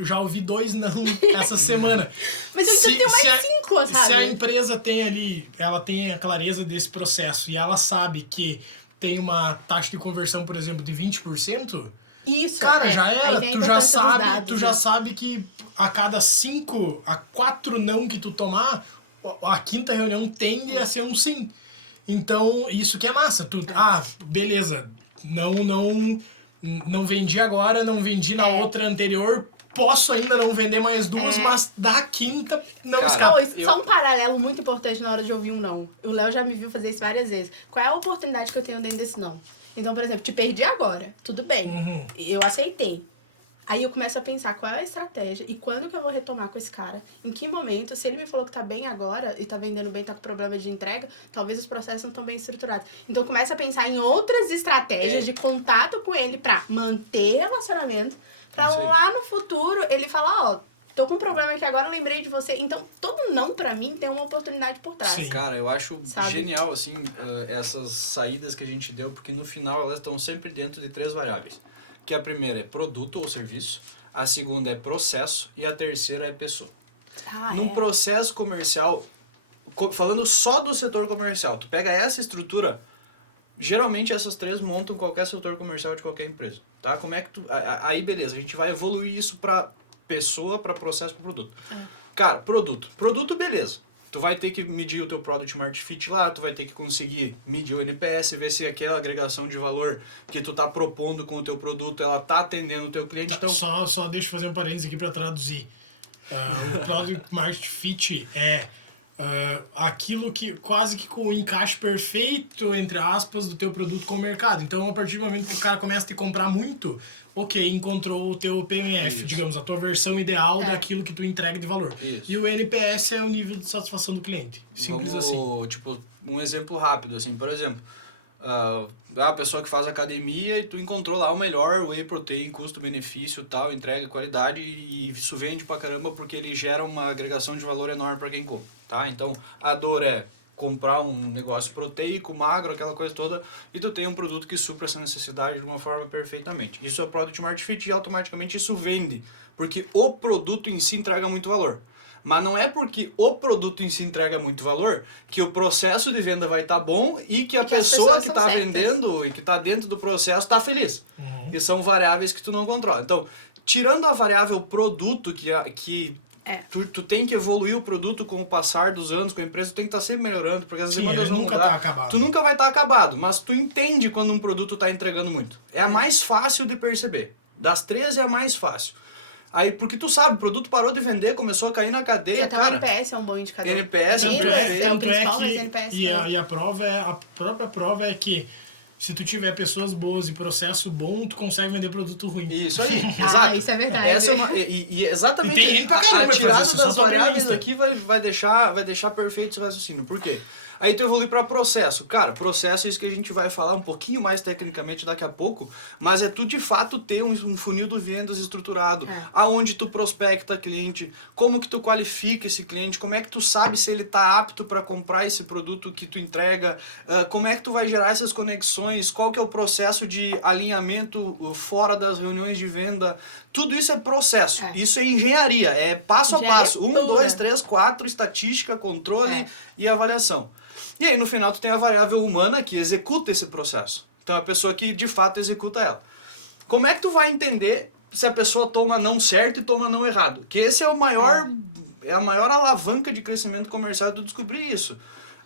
já ouvi 2 não essa semana. Mas eu ainda tenho mais 5, sabe? Se a empresa tem ali, ela tem a clareza desse processo e ela sabe que tem uma taxa de conversão, por exemplo, de 20%, isso, cara, já era. Tu já né? sabe que a cada 4 não que tu tomar, a 5ª reunião tende a ser um sim. Então, isso que é massa. Beleza, não vendi agora, não vendi na outra anterior, posso ainda não vender mais 2, mas da 5ª não escapa. Só um paralelo muito importante na hora de ouvir um não. O Léo já me viu fazer isso várias vezes. Qual é a oportunidade que eu tenho dentro desse não? Então, por exemplo, te perdi agora, tudo bem, eu aceitei. Aí eu começo a pensar qual é a estratégia e quando que eu vou retomar com esse cara. Em que momento, se ele me falou que tá bem agora e tá vendendo bem, tá com problema de entrega, talvez os processos não estão bem estruturados. Então eu começo a pensar em outras estratégias de contato com ele pra manter relacionamento, pra lá no futuro ele falar, ó, tô com um problema aqui agora, lembrei de você. Então todo não pra mim tem uma oportunidade por trás. Sim. Cara, eu acho genial, assim, essas saídas que a gente deu, porque no final elas estão sempre dentro de 3 variáveis. Que a primeira é produto ou serviço, a segunda é processo e a terceira é pessoa. Num processo comercial, falando só do setor comercial, tu pega essa estrutura, geralmente essas 3 montam qualquer setor comercial de qualquer empresa, tá? Como é que tu... Aí beleza, a gente vai evoluir isso para pessoa, para processo, para produto. Cara, produto beleza. Tu vai ter que medir o teu Product Market Fit lá, tu vai ter que conseguir medir o NPS, ver se aquela agregação de valor que tu tá propondo com o teu produto, ela tá atendendo o teu cliente. Então... Só deixa eu fazer um parênteses aqui para traduzir. O Product Market Fit é aquilo que quase que com o encaixe perfeito, entre aspas, do teu produto com o mercado. Então, a partir do momento que o cara começa a te comprar muito, ok, encontrou o teu PMF, digamos, a tua versão ideal daquilo que tu entrega de valor. Isso. E o NPS é o nível de satisfação do cliente. Simples assim. Tipo, um exemplo rápido, assim, por exemplo, a pessoa que faz academia e tu encontrou lá o melhor whey protein, custo-benefício, tal, entrega, qualidade, e isso vende pra caramba porque ele gera uma agregação de valor enorme pra quem compra, tá? Então, a dor é comprar um negócio proteico, magro, aquela coisa toda, e tu tem um produto que supra essa necessidade de uma forma perfeitamente. Isso é Product Market Fit e automaticamente isso vende, porque o produto em si entrega muito valor. Mas não é porque o produto em si entrega muito valor que o processo de venda vai estar bom e que a pessoa que está vendendo e que está dentro do processo está feliz. Que são variáveis que tu não controla. Então, tirando a variável produto, tu tem que evoluir o produto com o passar dos anos, com a empresa, tu tem que estar sempre melhorando, porque as demandas vão mudar. Tu nunca vai estar acabado, mas tu entende quando um produto está entregando muito. É a mais fácil de perceber. Das 3 é a mais fácrio. Aí, porque tu sabe, o produto parou de vender, começou a cair na cadeia, até o NPS é um bom indicador. NPS é um é o principal, mas NPS a própria prova é que se tu tiver pessoas boas e processo bom, tu consegue vender produto ruim. Isso aí, exato. Isso é verdade. Essa e exatamente a tirada das variáveis aqui vai deixar perfeito esse raciocínio. Por quê? Aí tu evolui para processo. Cara, processo é isso que a gente vai falar um pouquinho mais tecnicamente daqui a pouco, mas é tu de fato ter um funil de vendas estruturado, aonde tu prospecta cliente, como que tu qualifica esse cliente, como é que tu sabe se ele está apto para comprar esse produto que tu entrega, como é que tu vai gerar essas conexões, qual que é o processo de alinhamento fora das reuniões de venda. Tudo isso é processo, isso é engenharia, é passo a passo, 1, 2, 3, 4, estatística, controle e avaliação. E aí no final tu tem a variável humana que executa esse processo. Então a pessoa que de fato executa ela. Como é que tu vai entender se a pessoa toma não certo e toma não errado? Que esse é a maior alavanca de crescimento comercial, tu descobrir isso.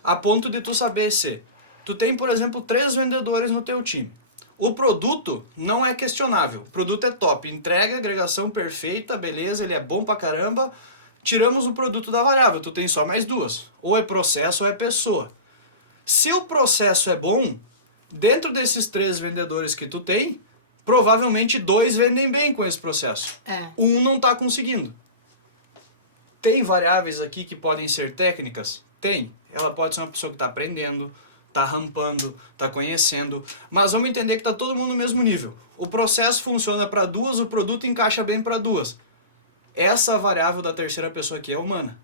A ponto de tu saber se tu tem, por exemplo, 3 vendedores no teu time. O produto não é questionável. O produto é top. Entrega, agregação perfeita, beleza, ele é bom pra caramba. Tiramos o produto da variável, tu tem só mais 2. Ou é processo ou é pessoa. Se o processo é bom, dentro desses 3 vendedores que tu tem, provavelmente 2 vendem bem com esse processo. Um não está conseguindo. Tem variáveis aqui que podem ser técnicas? Tem. Ela pode ser uma pessoa que está aprendendo, está rampando, está conhecendo, mas vamos entender que está todo mundo no mesmo nível. O processo funciona para 2, o produto encaixa bem para 2. Essa variável da terceira pessoa aqui é humana.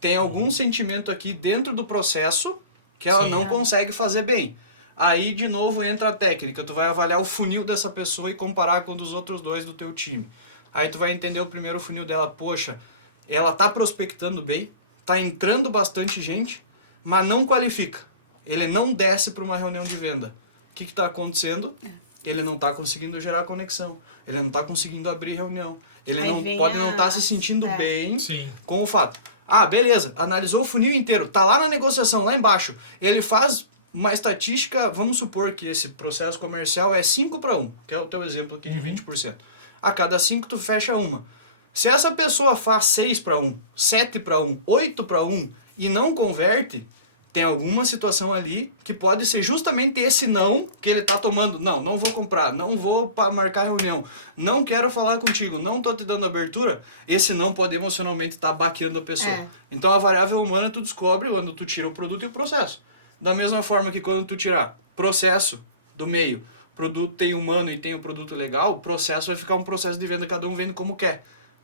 Tem algum sentimento aqui dentro do processo que ela não consegue fazer bem. Aí, de novo, entra a técnica. Tu vai avaliar o funil dessa pessoa e comparar com um dos outros dois do teu time. Aí tu vai entender o primeiro funil dela. Poxa, ela tá prospectando bem, tá entrando bastante gente, mas não qualifica. Ele não desce para uma reunião de venda. O que está acontecendo? Ele não está conseguindo gerar conexão. Ele não está conseguindo abrir reunião. Ele não estar se sentindo bem com o fato. Ah, beleza, analisou o funil inteiro, tá lá na negociação, lá embaixo. Ele faz uma estatística, vamos supor que esse processo comercial é 5-1, que é o teu exemplo aqui de 20%. A cada 5 tu fecha uma. Se essa pessoa faz 6-1, 7-1, 8-1 e não converte, tem alguma situação ali que pode ser justamente esse não que ele está tomando. Não vou comprar, não vou marcar reunião, não quero falar contigo, não estou te dando abertura. Esse não pode emocionalmente estar baqueando a pessoa. Então a variável humana tu descobre quando tu tira o produto e o processo. Da mesma forma que quando tu tirar processo do meio, produto tem humano e tem o produto legal, o processo vai ficar um processo de venda, cada um vende como quer.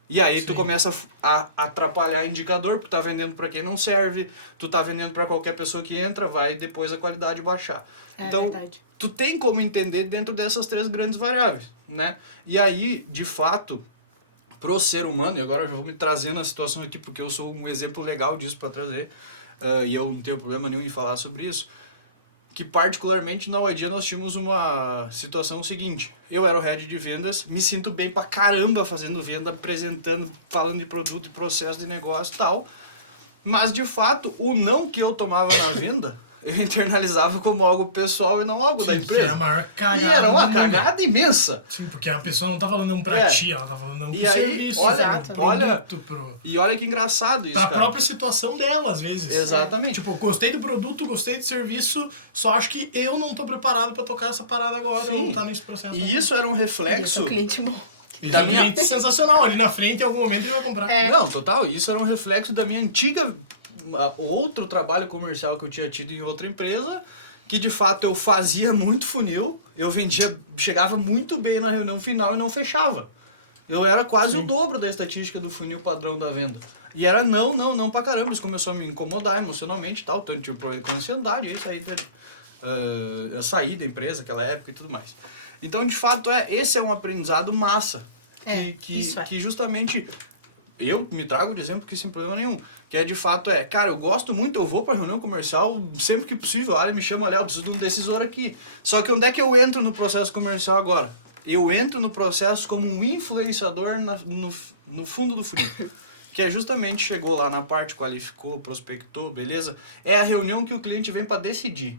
E aí tu começa a atrapalhar o indicador, porque tu tá vendendo para quem não serve, tu tá vendendo para qualquer pessoa que entra, vai depois a qualidade baixar. Então, tu tem como entender dentro dessas 3 grandes variáveis, né? E aí, de fato, pro ser humano, e agora eu já vou me trazendo a situação aqui, porque eu sou um exemplo legal disso para trazer, e eu não tenho problema nenhum em falar sobre isso, que particularmente na OIDIA nós tínhamos uma situação seguinte. Eu era o head de vendas, me sinto bem pra caramba fazendo venda, apresentando, falando de produto, de processo de negócio e tal. Mas de fato, o não que eu tomava na venda, eu internalizava como algo pessoal e não algo da empresa. Era a maior cagada. E era uma cagada imensa. Sim, porque a pessoa não tá falando não pra ti, ela tá falando não pro serviço. E olha que engraçado isso, pra própria situação dela, às vezes. Exatamente. Tipo, gostei do produto, gostei do serviço, só acho que eu não tô preparado pra tocar essa parada agora, eu não tá nesse processo. E isso era um reflexo... cliente bom. Da minha... cliente sensacional, ali na frente, em algum momento ele vai comprar. Não, total, isso era um reflexo da minha antiga... outro trabalho comercial que eu tinha tido em outra empresa, que de fato eu fazia muito funil, eu vendia, chegava muito bem na reunião final e não fechava. Eu era quase o dobro da estatística do funil padrão da venda. E era não pra caramba, isso começou a me incomodar emocionalmente e tal, tanto tipo problema com ansiedade, isso aí, eu saí da empresa naquela época e tudo mais. Então, de fato, esse é um aprendizado massa, que justamente... Eu me trago de exemplo que sem problema nenhum. Que é de fato, cara, eu gosto muito, eu vou pra reunião comercial sempre que possível. Olha, me chama, Léo, preciso de um decisor aqui. Só que onde é que eu entro no processo comercial agora? Eu entro no processo como um influenciador no fundo do funil. Que é justamente, chegou lá na parte, qualificou, prospectou, beleza? É a reunião que o cliente vem para decidir.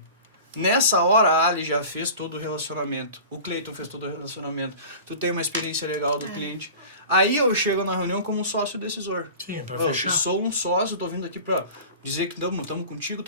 Nessa hora a Ali já fez todo o relacionamento, o Cleiton fez todo o relacionamento, tu tem uma experiência legal do cliente. Aí eu chego na reunião como um sócio decisor. Sim, pra fechar. Eu sou um sócio, tô vindo aqui pra dizer que estamos contigo,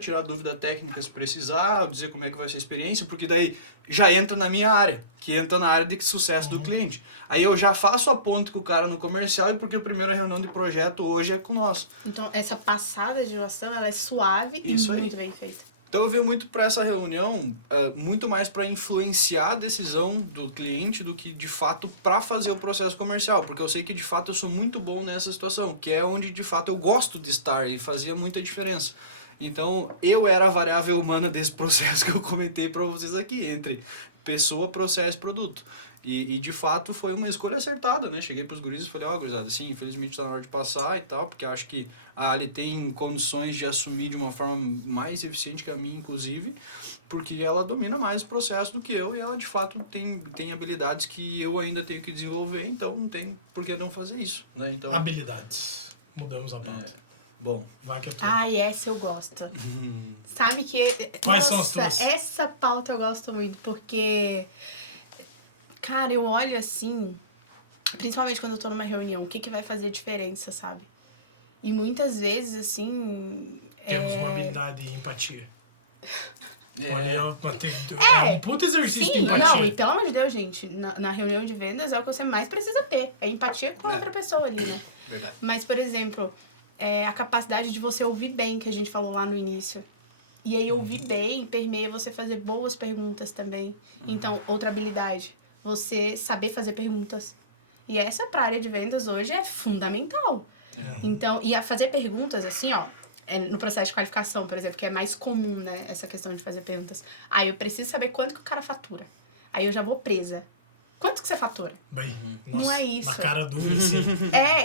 tirar dúvida técnica se precisar, dizer como é que vai ser a experiência, porque daí já entra na minha área, que entra na área de sucesso do cliente. Aí eu já faço a ponte com o cara no comercial e porque a primeira reunião de projeto hoje é com nós. Então essa passada de ação, ela é suave e muito bem feita. Então eu venho muito para essa reunião, muito mais para influenciar a decisão do cliente do que de fato para fazer o processo comercial, porque eu sei que de fato eu sou muito bom nessa situação, que é onde de fato eu gosto de estar e fazia muita diferença. Então eu era a variável humana desse processo que eu comentei para vocês aqui, entre pessoa, processo e produto. E de fato foi uma escolha acertada, né? Cheguei pros guris e falei, gurizada, sim, infelizmente tá na hora de passar e tal, porque eu acho que a Ali tem condições de assumir de uma forma mais eficiente que a minha, inclusive, porque ela domina mais o processo do que eu e ela de fato tem habilidades que eu ainda tenho que desenvolver, então não tem por que não fazer isso, né? Então, habilidades. Mudamos a pauta. Bom. Vai que é tudo. Essa eu gosto. Sabe que... Quais são as tuas? Essa pauta eu gosto muito, porque... Cara, eu olho assim, principalmente quando eu tô numa reunião, o que vai fazer diferença, sabe? E muitas vezes, assim... Temos uma habilidade de empatia. É um puto exercício de empatia. Não, e pelo amor de Deus, gente, na reunião de vendas é o que você mais precisa ter. É empatia com a outra pessoa ali, né? Verdade. Mas, por exemplo, a capacidade de você ouvir bem, que a gente falou lá no início. E aí, ouvir bem permeia você fazer boas perguntas também. Então, outra habilidade... Você saber fazer perguntas. E essa pra área de vendas hoje é fundamental. Então, e a fazer perguntas assim, no processo de qualificação, por exemplo, que é mais comum, né, essa questão de fazer perguntas. Aí eu preciso saber quanto que o cara fatura. Aí eu já vou presa. Quanto que você fatura? Bem, Não nossa, é isso. uma cara dura, assim.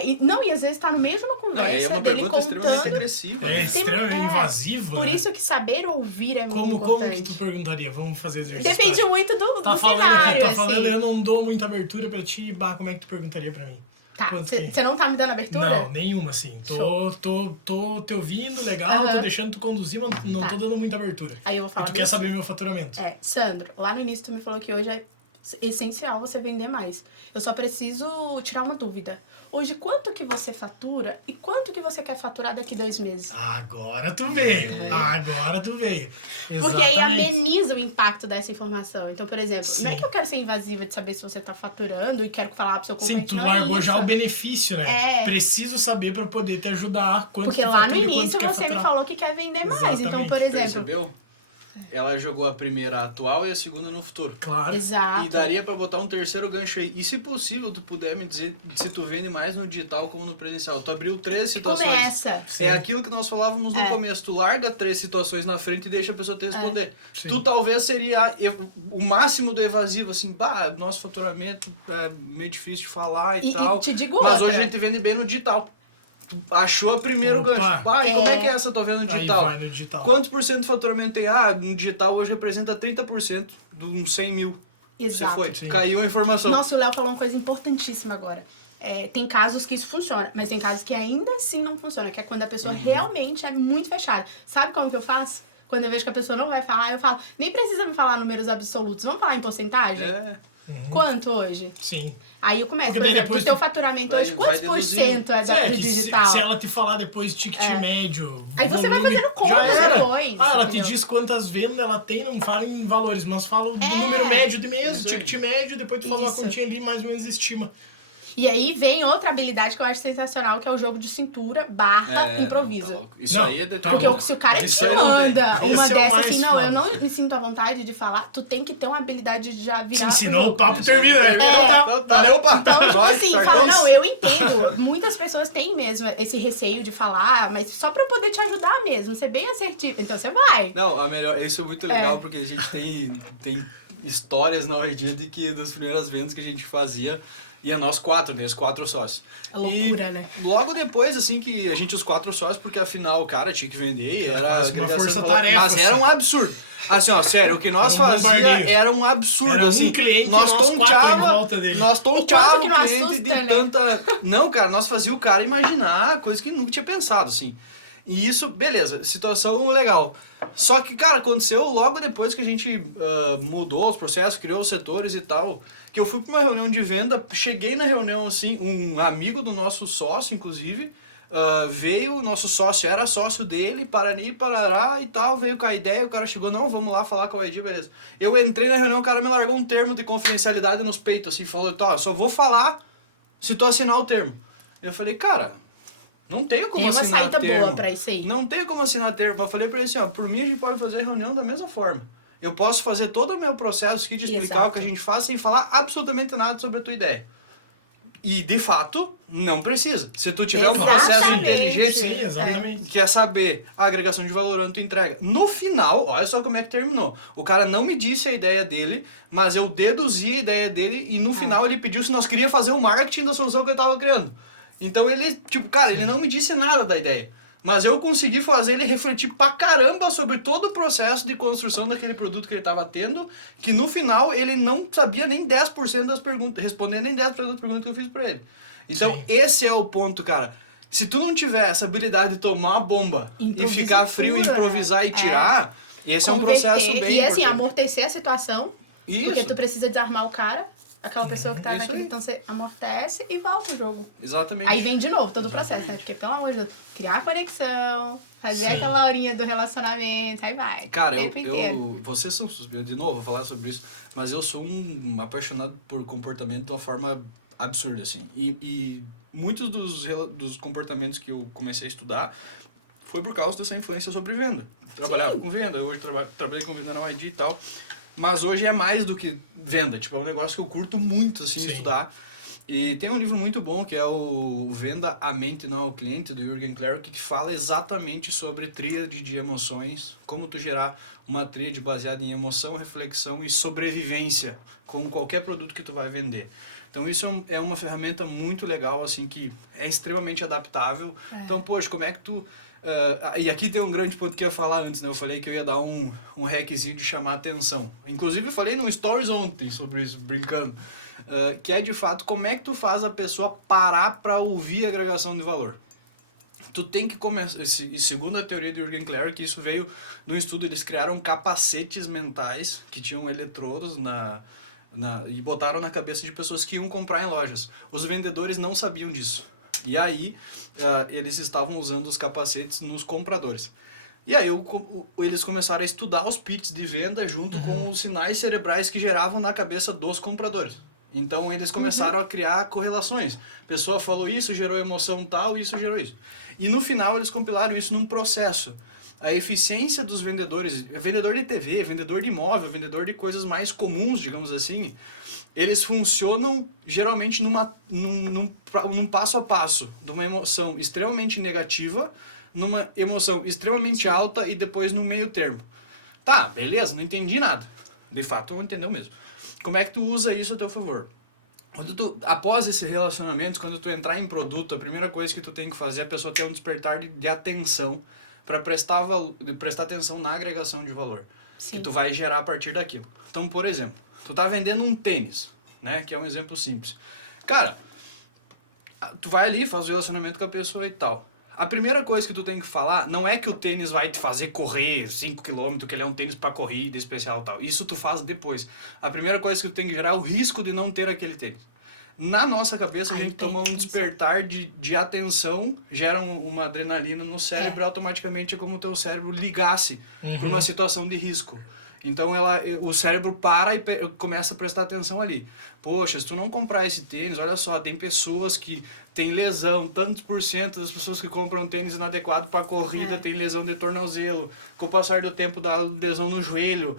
E às vezes tá no meio de uma conversa É uma dele pergunta extremamente contando. agressiva. É extremamente invasiva. Por né? isso que saber ouvir é muito Como importante. que tu perguntaria? Vamos fazer exercício. Depende prático. muito do Tá falando, cenário, tá falando, assim. eu não dou muita abertura pra ti, como é que tu perguntaria pra mim? Tá, Quanto que- você não tá me dando abertura? Não, nenhuma, assim. Tô te ouvindo, legal, tô Aham. deixando tu conduzir, mas não tô dando muita abertura. Aí eu vou falar E tu quer disso. saber meu faturamento. Sandro, lá no início tu me falou que hoje é essencial você vender mais. Eu só preciso tirar uma dúvida. Hoje, quanto que você fatura e quanto que você quer faturar daqui 2 meses? Agora tu veio. Agora tu veio. Porque aí Exatamente. ameniza o impacto dessa informação. Então, por exemplo, não é que eu quero ser invasiva de saber se você tá faturando e quero falar pro seu Sim, concorrente. tu não é largou já isso. o benefício, né? É. Preciso saber pra poder te ajudar quanto Porque tu lá no fatura e quanto início tu quer você me faturar. falou que quer vender mais. Então, Exatamente. por exemplo. Percebeu? Ela jogou a primeira atual e a segunda no futuro. Claro. Exato. E daria pra botar um terceiro gancho aí. E se possível, tu puder me dizer se tu vende mais no digital como no presencial. Tu abriu 3 situações. Começa. Sim. É aquilo que nós falávamos no É. começo. Tu larga 3 situações na frente e deixa a pessoa te responder. Sim. Tu talvez seria o máximo do evasivo, assim, nosso faturamento é meio difícil de falar e tal. E te digo mas outra. hoje a gente vende bem no digital. Tu achou o primeiro Opa. gancho. E como é que é essa? Tô vendo no digital. Aí vai no digital. Quantos por cento do faturamento tem? No digital hoje representa 30% dos 100 mil. Exato. Você foi, Sim. caiu a informação. Nossa, o Léo falou uma coisa importantíssima agora. Tem casos que isso funciona, mas tem casos que ainda assim não funciona, que é quando a pessoa realmente é muito fechada. Sabe como que eu faço? Quando eu vejo que a pessoa não vai falar, eu falo, nem precisa me falar números absolutos, vamos falar em porcentagem? Quanto hoje? Sim. Aí eu começo, Porque por daí exemplo, depois o teu tu faturamento vai- hoje, quantos vai por deduzindo. cento é do Que digital? se ela te falar depois ticket médio. Aí você vai volume, fazendo contas já era. depois, Ela te entendeu? diz quantas vendas ela tem, não fala em valores, mas fala do número médio de mês, ticket médio, depois tu faz uma Isso. continha ali, mais ou menos estima. E aí vem outra habilidade que eu acho sensacional, que é o jogo de cintura / improviso. Tá louco. Isso Não, aí é tá Porque louco. se o cara Isso te aí não tem. manda Esse uma é o dessa mais assim, não, foda. eu não me sinto à vontade de falar, tu tem que ter uma habilidade de já virar. Sim, senão o papo termina, né? Então tá. Valeu, pá. Então, tipo Vai, assim, cartão. fala, não, eu entendo. Muitas pessoas têm mesmo esse receio de falar, mas só pra eu poder te ajudar mesmo, ser bem assertivo. Então você vai. Não, isso é muito legal porque a gente tem histórias na OED de que das primeiras vendas que a gente fazia, ia nós 4, né? Os 4 sócios. É loucura, E né? logo depois, assim, que a gente, os 4 sócios, porque afinal o cara tinha que vender, era quase uma agregação de valor, força-tarefa, mas era assim. um absurdo. Assim, ó, sério, o que nós Era um fazia bombardeio. era um absurdo. Era um assim, cliente, nós nós 4 em tonteava, volta dele. nós E quanto tonteava que o não cliente assusta, de né? tanta... Não, cara, nós fazia o cara imaginar coisas que nunca tinha pensado, assim. E isso, beleza, situação legal. Só que, cara, aconteceu logo depois que a gente mudou os processos, criou os setores e tal, que eu fui para uma reunião de venda, cheguei na reunião, assim, um amigo do nosso sócio, inclusive, veio, o nosso sócio era sócio dele, parari, parará e tal, veio com a ideia, o cara chegou, não, vamos lá falar com o ID, beleza. Eu entrei na reunião, o cara me largou um termo de confidencialidade nos peitos, assim, falou, tá, só vou falar se tu assinar o termo. Eu falei, cara... Não tenho como Tem uma assinar saída termo. boa pra isso aí. Não tenho como assinar termo. Eu falei pra ele assim, ó, por mim a gente pode fazer reunião da mesma forma. Eu posso fazer todo o meu processo aqui de explicar Exato. o que a gente faz sem falar absolutamente nada sobre a tua ideia. E, de fato, não precisa. Se tu tiver um processo Exatamente. inteligente, Sim, exatamente. quer saber a agregação de valor onde tu entrega. No final, olha só como é que terminou. O cara não me disse a ideia dele, mas eu deduzi a ideia dele e no final ele pediu se nós queríamos fazer o marketing da solução que eu tava criando. Então ele, tipo, cara, ele não me disse nada da ideia. Mas eu consegui fazer ele refletir pra caramba sobre todo o processo de construção daquele produto que ele tava tendo, que no final ele não sabia nem 10% das perguntas, responder nem 10% das perguntas que eu fiz pra ele. Então Sim. esse é o ponto, cara. Se tu não tiver essa habilidade de tomar uma bomba e Improvisa ficar frio, pura, improvisar e né? tirar, esse é um Converter. processo bem E assim, importante. amortecer a situação, porque Isso. tu precisa desarmar o cara, aquela pessoa que tá Isso naquele, aí. então você amortece e volta o jogo. Exatamente. Aí vem de novo todo o processo, né? Porque, pelo amor de Deus, criar conexão, fazer aquela horinha do relacionamento, aí vai. Cara, o tempo inteiro. vocês são suspeitos, de novo, vou falar sobre isso, mas eu sou um apaixonado por comportamento de uma forma absurda, assim. E muitos dos comportamentos que eu comecei a estudar foi por causa dessa influência sobre venda. Trabalhava com venda, hoje trabalhei com venda na ID e tal, mas hoje é mais do que venda, tipo, é um negócio que eu curto muito, assim, Sim. estudar. E tem um livro muito bom que é o Venda a Mente Não ao Cliente, do Jürgen Klarik, que fala exatamente sobre tríade de emoções, como tu gerar uma tríade baseada em emoção, reflexão e sobrevivência com qualquer produto que tu vai vender. Então isso é uma ferramenta muito legal, assim, que é extremamente adaptável. Então, poxa, como é que tu... e aqui tem um grande ponto que eu ia falar antes, né? Eu falei que eu ia dar um hackzinho de chamar atenção. Inclusive, eu falei no Stories ontem sobre isso, brincando. Que é, de fato, como é que tu faz a pessoa parar para ouvir a agregação de valor. Tu tem que começar... E segundo a teoria de Jürgen Klarik, isso veio no estudo, eles criaram capacetes mentais que tinham eletrodos e botaram na cabeça de pessoas que iam comprar em lojas. Os vendedores não sabiam disso. E aí, eles estavam usando os capacetes nos compradores. E aí, eles começaram a estudar os pitches de venda junto com os sinais cerebrais que geravam na cabeça dos compradores. Então, eles começaram a criar correlações. A pessoa falou isso, gerou emoção tal, isso gerou isso. E no final, eles compilaram isso num processo. A eficiência dos vendedores, vendedor de TV, vendedor de imóvel, vendedor de coisas mais comuns, digamos assim, eles funcionam geralmente num passo a passo, de uma emoção extremamente negativa, numa emoção extremamente alta e depois no meio termo. Tá, beleza, não entendi nada. De fato, não entendeu mesmo. Como é que tu usa isso a teu favor? Após esse relacionamento, quando tu entrar em produto, a primeira coisa que tu tem que fazer é a pessoa ter um despertar de atenção para prestar atenção na agregação de valor. Sim. Que tu vai gerar a partir daquilo. Então, por exemplo, tu tá vendendo um tênis, né? Que é um exemplo simples. Cara, tu vai ali, faz o relacionamento com a pessoa e tal. A primeira coisa que tu tem que falar não é que o tênis vai te fazer correr 5 km, que ele é um tênis para corrida especial e tal. Isso tu faz depois. A primeira coisa que tu tem que gerar é o risco de não ter aquele tênis. Na nossa cabeça, a gente toma um despertar de atenção, gera uma adrenalina no cérebro, automaticamente é como o teu cérebro ligasse para uma situação de risco. Então o cérebro para e começa a prestar atenção ali. Poxa, se tu não comprar esse tênis, olha só, tem pessoas que têm lesão, tantos por cento das pessoas que compram tênis inadequado para corrida tem lesão de tornozelo, com o passar do tempo dá lesão no joelho,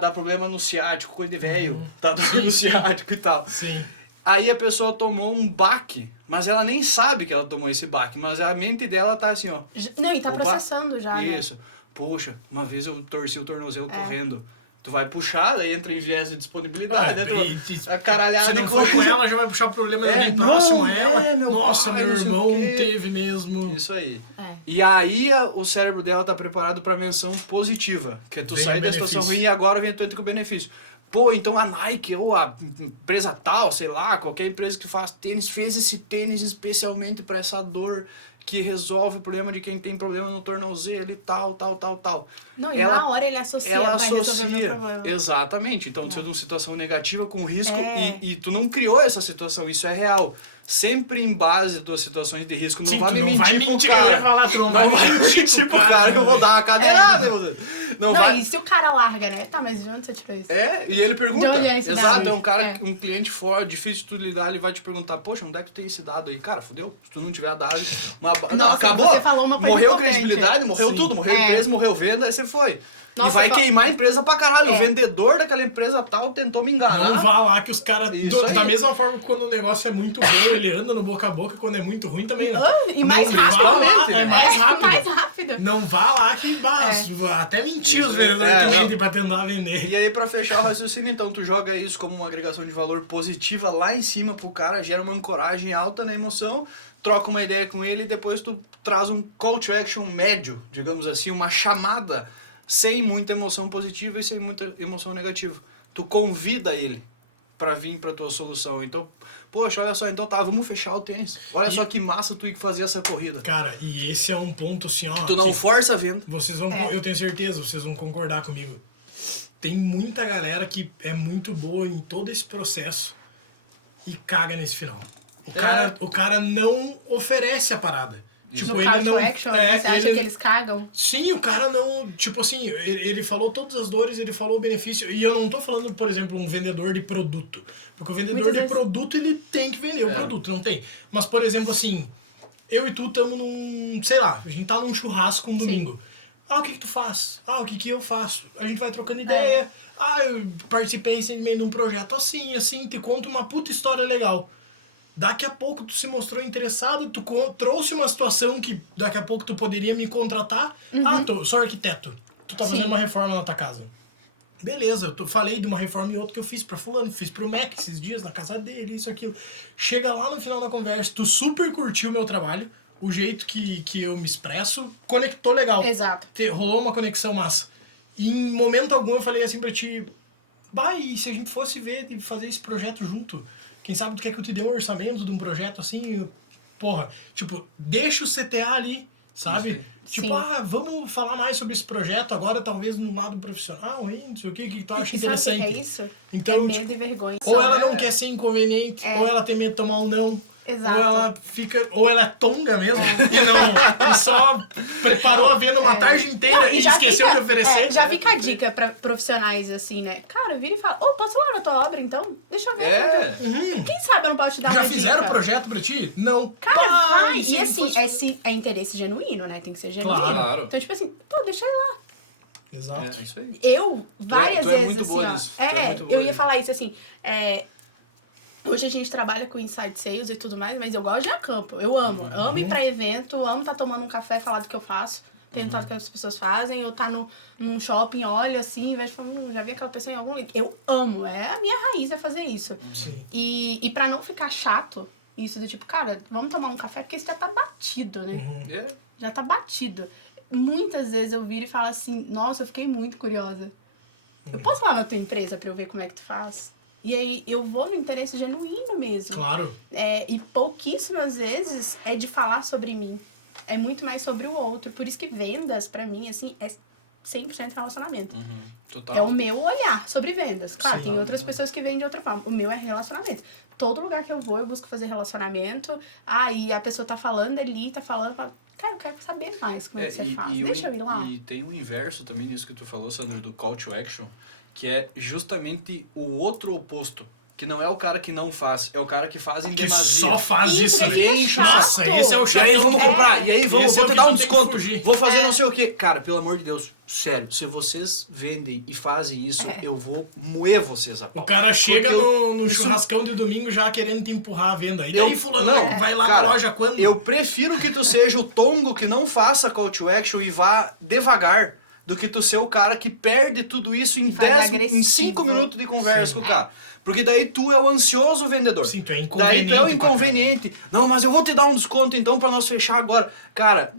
dá problema no ciático, coisa de velho, tá doendo no ciático e tal. Sim. Aí a pessoa tomou um baque, mas ela nem sabe que ela tomou esse baque, mas a mente dela tá assim, ó. Não, e tá processando já, isso. Né? Poxa, uma vez eu torci o tornozelo correndo. Tu vai puxar, daí entra em viés de disponibilidade, né? A caralhada se não for com ela, já vai puxar o problema de alguém próximo a ela. Nossa, meu irmão teve mesmo. Isso aí. E aí o cérebro dela tá preparado pra menção positiva, que é tu sair da situação ruim e agora vem tu entra com o benefício. Pô, então a Nike ou a empresa tal, sei lá, qualquer empresa que faz tênis, fez esse tênis especialmente para essa dor que resolve o problema de quem tem problema no tornozelo e tal. Não, e na hora ele associa, vai resolver o meu problema. Exatamente. Então, tu saiu de uma situação negativa com risco e tu não criou essa situação, isso é real. Sempre em base das situações de risco. Não vai me mentir pro cara. Não vai mentir pro cara que eu vou dar uma cadeirada. Não, e se o cara larga, né? Tá, mas de onde você tirou isso? E ele pergunta. De onde é esse dado? Exato, é um cara, um cliente fora, difícil de tu lidar, ele vai te perguntar, poxa, onde é que tu tem esse dado aí? Cara, fudeu. Se tu não tiver dado, Nossa, acabou. Você falou uma coisa morreu importante. Credibilidade, morreu tudo, morreu empresa, morreu venda, aí você foi. Nossa, e vai queimar a empresa pra caralho. O vendedor daquela empresa tal tentou me enganar. Não vá lá que os caras... Da mesma forma que quando o negócio é muito bom, ele anda no boca a boca, quando é muito ruim também. E mais rápido. É mais rápido. Não vá lá que até mentir os vendedores que mentem pra tentar vender. E aí, pra fechar o raciocínio, então, tu joga isso como uma agregação de valor positiva lá em cima pro cara, gera uma ancoragem alta na emoção, troca uma ideia com ele e depois tu traz um call to action médio, digamos assim, uma chamada sem muita emoção positiva e sem muita emoção negativa. Tu convida ele pra vir pra tua solução. Então, poxa, olha só, então tá, vamos fechar o tênis. Olha só que massa tu ir fazer essa corrida. Cara, e esse é um ponto assim, ó... Tu não força a venda. Vocês vão, eu tenho certeza, vocês vão concordar comigo. Tem muita galera que é muito boa em todo esse processo e caga nesse final. O cara não oferece a parada. Tipo, no call to action, você acha que eles cagam? Sim, o cara não... Tipo assim, ele falou todas as dores, ele falou o benefício. E eu não tô falando, por exemplo, um vendedor de produto. Porque o vendedor de produto, ele tem que vender o produto, não tem. Mas, por exemplo, assim, eu e tu estamos num... Sei lá, a gente tá num churrasco um domingo. O que tu faz? O que eu faço? A gente vai trocando ideia. Eu participei recentemente de um projeto assim, te conto uma puta história legal. Daqui a pouco tu se mostrou interessado, tu trouxe uma situação que daqui a pouco tu poderia me contratar. Sou arquiteto. Tu tá fazendo uma reforma na tua casa. Beleza, eu falei de uma reforma e outra que eu fiz pra fulano, fiz pro Mac esses dias, na casa dele, isso, aquilo. Chega lá no final da conversa, tu super curtiu o meu trabalho, o jeito que eu me expresso, conectou legal. Exato. Rolou uma conexão massa. E em momento algum eu falei assim pra ti, e se a gente fosse ver e fazer esse projeto junto? Quem sabe tu quer que eu te dê um orçamento de um projeto assim? Porra, tipo, deixa o CTA ali, sabe? Tipo, Sim. Vamos falar mais sobre esse projeto agora, talvez no lado profissional, hein? Não sei o que tu acha E interessante. sabe o que é isso? Então, é medo tipo, e vergonha. ou ela não quer ser inconveniente, ou ela tem medo de tomar um não. Exato. Ou ela fica. Ou ela é tonga mesmo e só preparou a venda uma tarde inteira Não, e esqueceu de oferecer. Já fica a dica pra profissionais assim, né? Cara, vira e fala, posso ir lá na tua obra então? Deixa eu ver. Quem sabe eu não posso te dar Já uma fizeram dica? projeto pra ti? Não. Cara, vai! isso E não assim, fosse- é interesse genuíno, né? Tem que ser genuíno. Claro. Então, tipo assim, deixa eu ir lá. Exato. É isso aí. Eu, várias tu é vezes, muito assim, boa ó. nisso. Tu é muito boa Eu ia nisso. falar isso assim. Hoje a gente trabalha com inside sales e tudo mais, mas eu gosto de acampo. Eu amo. Amo ir pra evento, amo estar tomando um café, falar do que eu faço, perguntar do que as pessoas fazem, eu tá num shopping, olho assim, vejo e falo, já vi aquela pessoa em algum lugar. Eu amo, é a minha raiz é fazer isso. Sim. E pra não ficar chato, isso do tipo, cara, vamos tomar um café, porque isso já tá batido, né? Já tá batido. Muitas vezes eu viro e falo assim, nossa, eu fiquei muito curiosa. Eu posso ir lá na tua empresa pra eu ver como é que tu faz? E aí eu vou no interesse genuíno mesmo. Claro. E pouquíssimas vezes é de falar sobre mim. É muito mais sobre o outro. Por isso que vendas, pra mim, assim, é 100% relacionamento. Total. É o meu olhar sobre vendas. Claro, Sim. tem outras pessoas que vendem de outra forma. O meu é relacionamento. Todo lugar que eu vou, eu busco fazer relacionamento. E a pessoa tá falando ali, tá falando... Cara, eu quero saber mais como é que você faz. Deixa eu ir lá. E tem o inverso também nisso que tu falou, Sandro, do call to action, que é justamente o outro oposto. Que não é o cara que não faz, é o cara que faz em Que demasia. só faz Isso, isso, daí né? fica Nossa, chato. esse é o E chato. aí vamos comprar, e aí vou Esse é o te que dar tu um tem que desconto, fugir. vou fazer não sei o quê. Cara, pelo amor de Deus, sério, se vocês vendem e fazem isso, eu vou moer vocês a pau. O cara chega Porque no isso- churrascão de domingo já querendo te empurrar a venda. E Eu- daí, fulano, não, vai lá cara, na loja quando? Eu prefiro que tu seja o tongo que não faça call to action e vá devagar, do que tu ser o cara que perde tudo isso em Faz 5 agressivo. minutos de conversa Sim. com o cara. Porque daí tu é o ansioso vendedor. Sim, tu é Daí inconveniente. tu é o pra inconveniente. Não, mas eu vou te dar um desconto então pra nós fechar agora. Cara,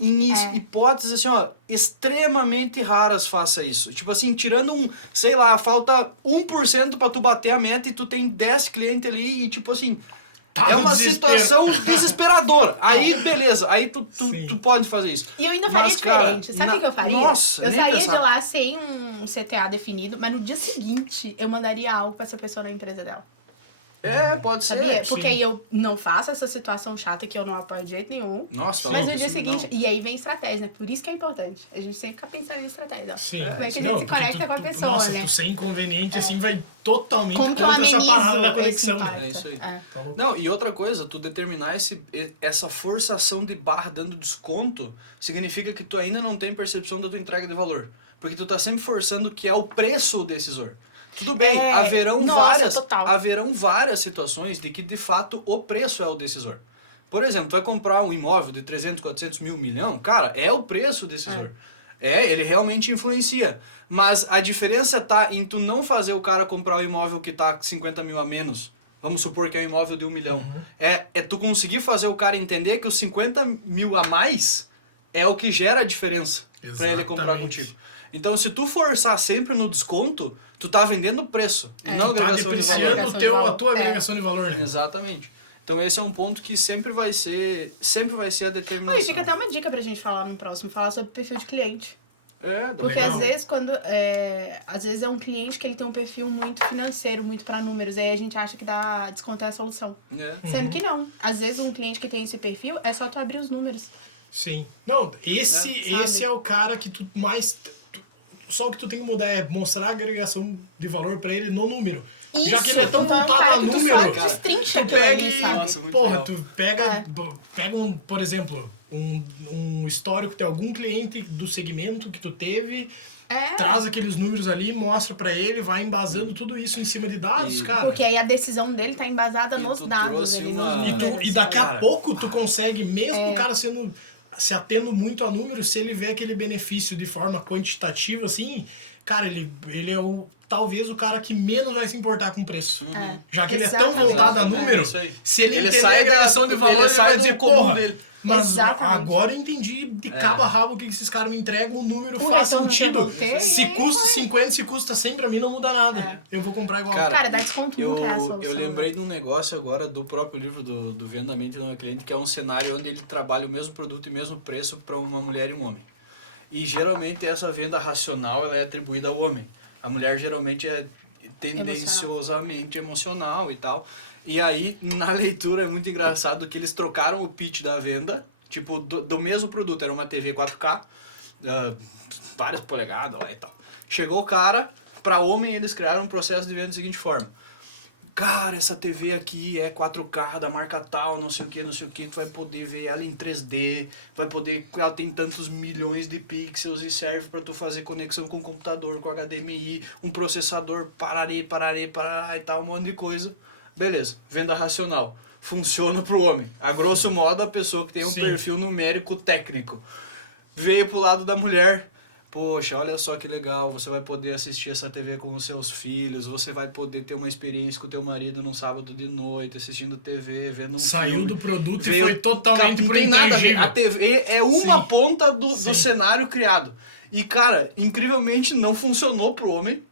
em hipóteses assim, ó, extremamente raras faça isso. Tipo assim, tirando sei lá, falta 1% pra tu bater a meta e tu tem 10 clientes ali e tipo assim, Tá é no uma desespero. situação desesperadora. Aí, beleza, aí tu Sim. pode fazer isso. E eu ainda faria Mas, cara, diferente. Sabe o que eu faria? Nossa, eu nem sairia pensar. de lá sem um CTA definido, mas no dia seguinte eu mandaria algo pra essa pessoa na empresa dela. Pode ser. Sabia? Porque sim. aí eu não faço essa situação chata que eu não apoio de jeito nenhum. Nossa, tá Mas louco, no dia isso seguinte, não. e aí vem estratégia, né? Por isso que é importante. A gente sempre fica pensando em estratégia. Ó. Sim. Como é que a gente Não, se porque conecta com a pessoa, nossa, né? tu ser inconveniente assim vai totalmente Como que eu contra essa parada da amenizo esse conexão. impacto? Né? É isso aí. É. Não, e outra coisa, tu determinar essa forçação de barra dando desconto, significa que tu ainda não tem percepção da tua entrega de valor. Porque tu tá sempre forçando que é o preço o decisor. Tudo bem, haverão várias situações de que de fato o preço é o decisor. Por exemplo, tu vai comprar um imóvel de 300, 400 mil, milhão, cara, é o preço o decisor. Ele realmente influencia. Mas a diferença tá em tu não fazer o cara comprar o imóvel que tá 50 mil a menos. Vamos supor que é um imóvel de 1 milhão. É tu conseguir fazer o cara entender que os 50 mil a mais é o que gera a diferença para ele comprar Exatamente. contigo. Então, se tu forçar sempre no desconto, tu tá vendendo o preço e não a Tá agregação de valor. depreciando Agregação de valor. a tua agregação de valor, né? Exatamente. Então esse é um ponto que sempre vai ser a determinação. E fica até uma dica pra gente falar no próximo, falar sobre perfil de cliente. Porque Legal. às vezes às vezes é um cliente que ele tem um perfil muito financeiro, muito pra números, aí a gente acha que dá desconto é a solução. Sendo que não. Às vezes um cliente que tem esse perfil é só tu abrir os números. Sim. Não, esse Sabe? é o cara que tu mais... Só o que tu tem que mudar é mostrar a agregação de valor pra ele no número. Já que ele é tão então voltado cara a que tu número, só destrincha tu aquilo pega ali, e... sabe? Nossa, muito porra, legal. tu pega um, por exemplo, um histórico de algum cliente do segmento que tu teve, traz aqueles números ali, mostra pra ele, vai embasando tudo isso em cima de dados, cara. Porque aí a decisão dele tá embasada nos dados. trouxe Ele uma- não E daqui a Cara. pouco tu consegue, mesmo o cara se atendo muito a números, se ele vê aquele benefício de forma quantitativa, assim, cara, ele é talvez o cara que menos vai se importar com o preço. Já que ele é tão Exatamente. voltado a número, Isso aí. se ele Ele entender sai a agregação de da- valor, ele ele sai vai do dizer, comum porra, dele. mas Exatamente. agora eu entendi de cabo a rabo o que esses caras me entregam, o número O faz retorno que eu sentido. vou ter, Se e aí custa 50, se custa 100, pra mim não muda nada. Eu vou comprar igual. Cara, dá desconto nunca é a Eu solução. lembrei de um negócio agora do próprio livro do Venda a Mente do Meu Cliente, que é um cenário onde ele trabalha o mesmo produto e o mesmo preço para uma mulher e um homem. E geralmente essa venda racional ela é atribuída ao homem. A mulher geralmente é tendenciosamente emocional e tal. E aí, na leitura, é muito engraçado que eles trocaram o pitch da venda, tipo, do mesmo produto. Era uma TV 4K, várias polegadas lá e tal. Chegou o cara, para homem eles criaram um processo de venda da seguinte forma. Cara, essa TV aqui é 4K da marca tal, não sei o que, tu vai poder ver ela em 3D, vai poder, ela tem tantos milhões de pixels e serve para tu fazer conexão com o computador, com HDMI, um processador, parará e tal, um monte de coisa. Beleza, venda racional. Funciona pro homem. A grosso modo, a pessoa que tem um Sim. perfil numérico técnico. Veio pro lado da mulher. Poxa, olha só que legal, você vai poder assistir essa TV com os seus filhos, você vai poder ter uma experiência com o teu marido num sábado de noite, assistindo TV, vendo um Saiu filme. do produto e Veio- foi totalmente não pro tem nada a ver. intangível. A TV é uma Sim. ponta do Sim. cenário criado. E, cara, incrivelmente não funcionou pro homem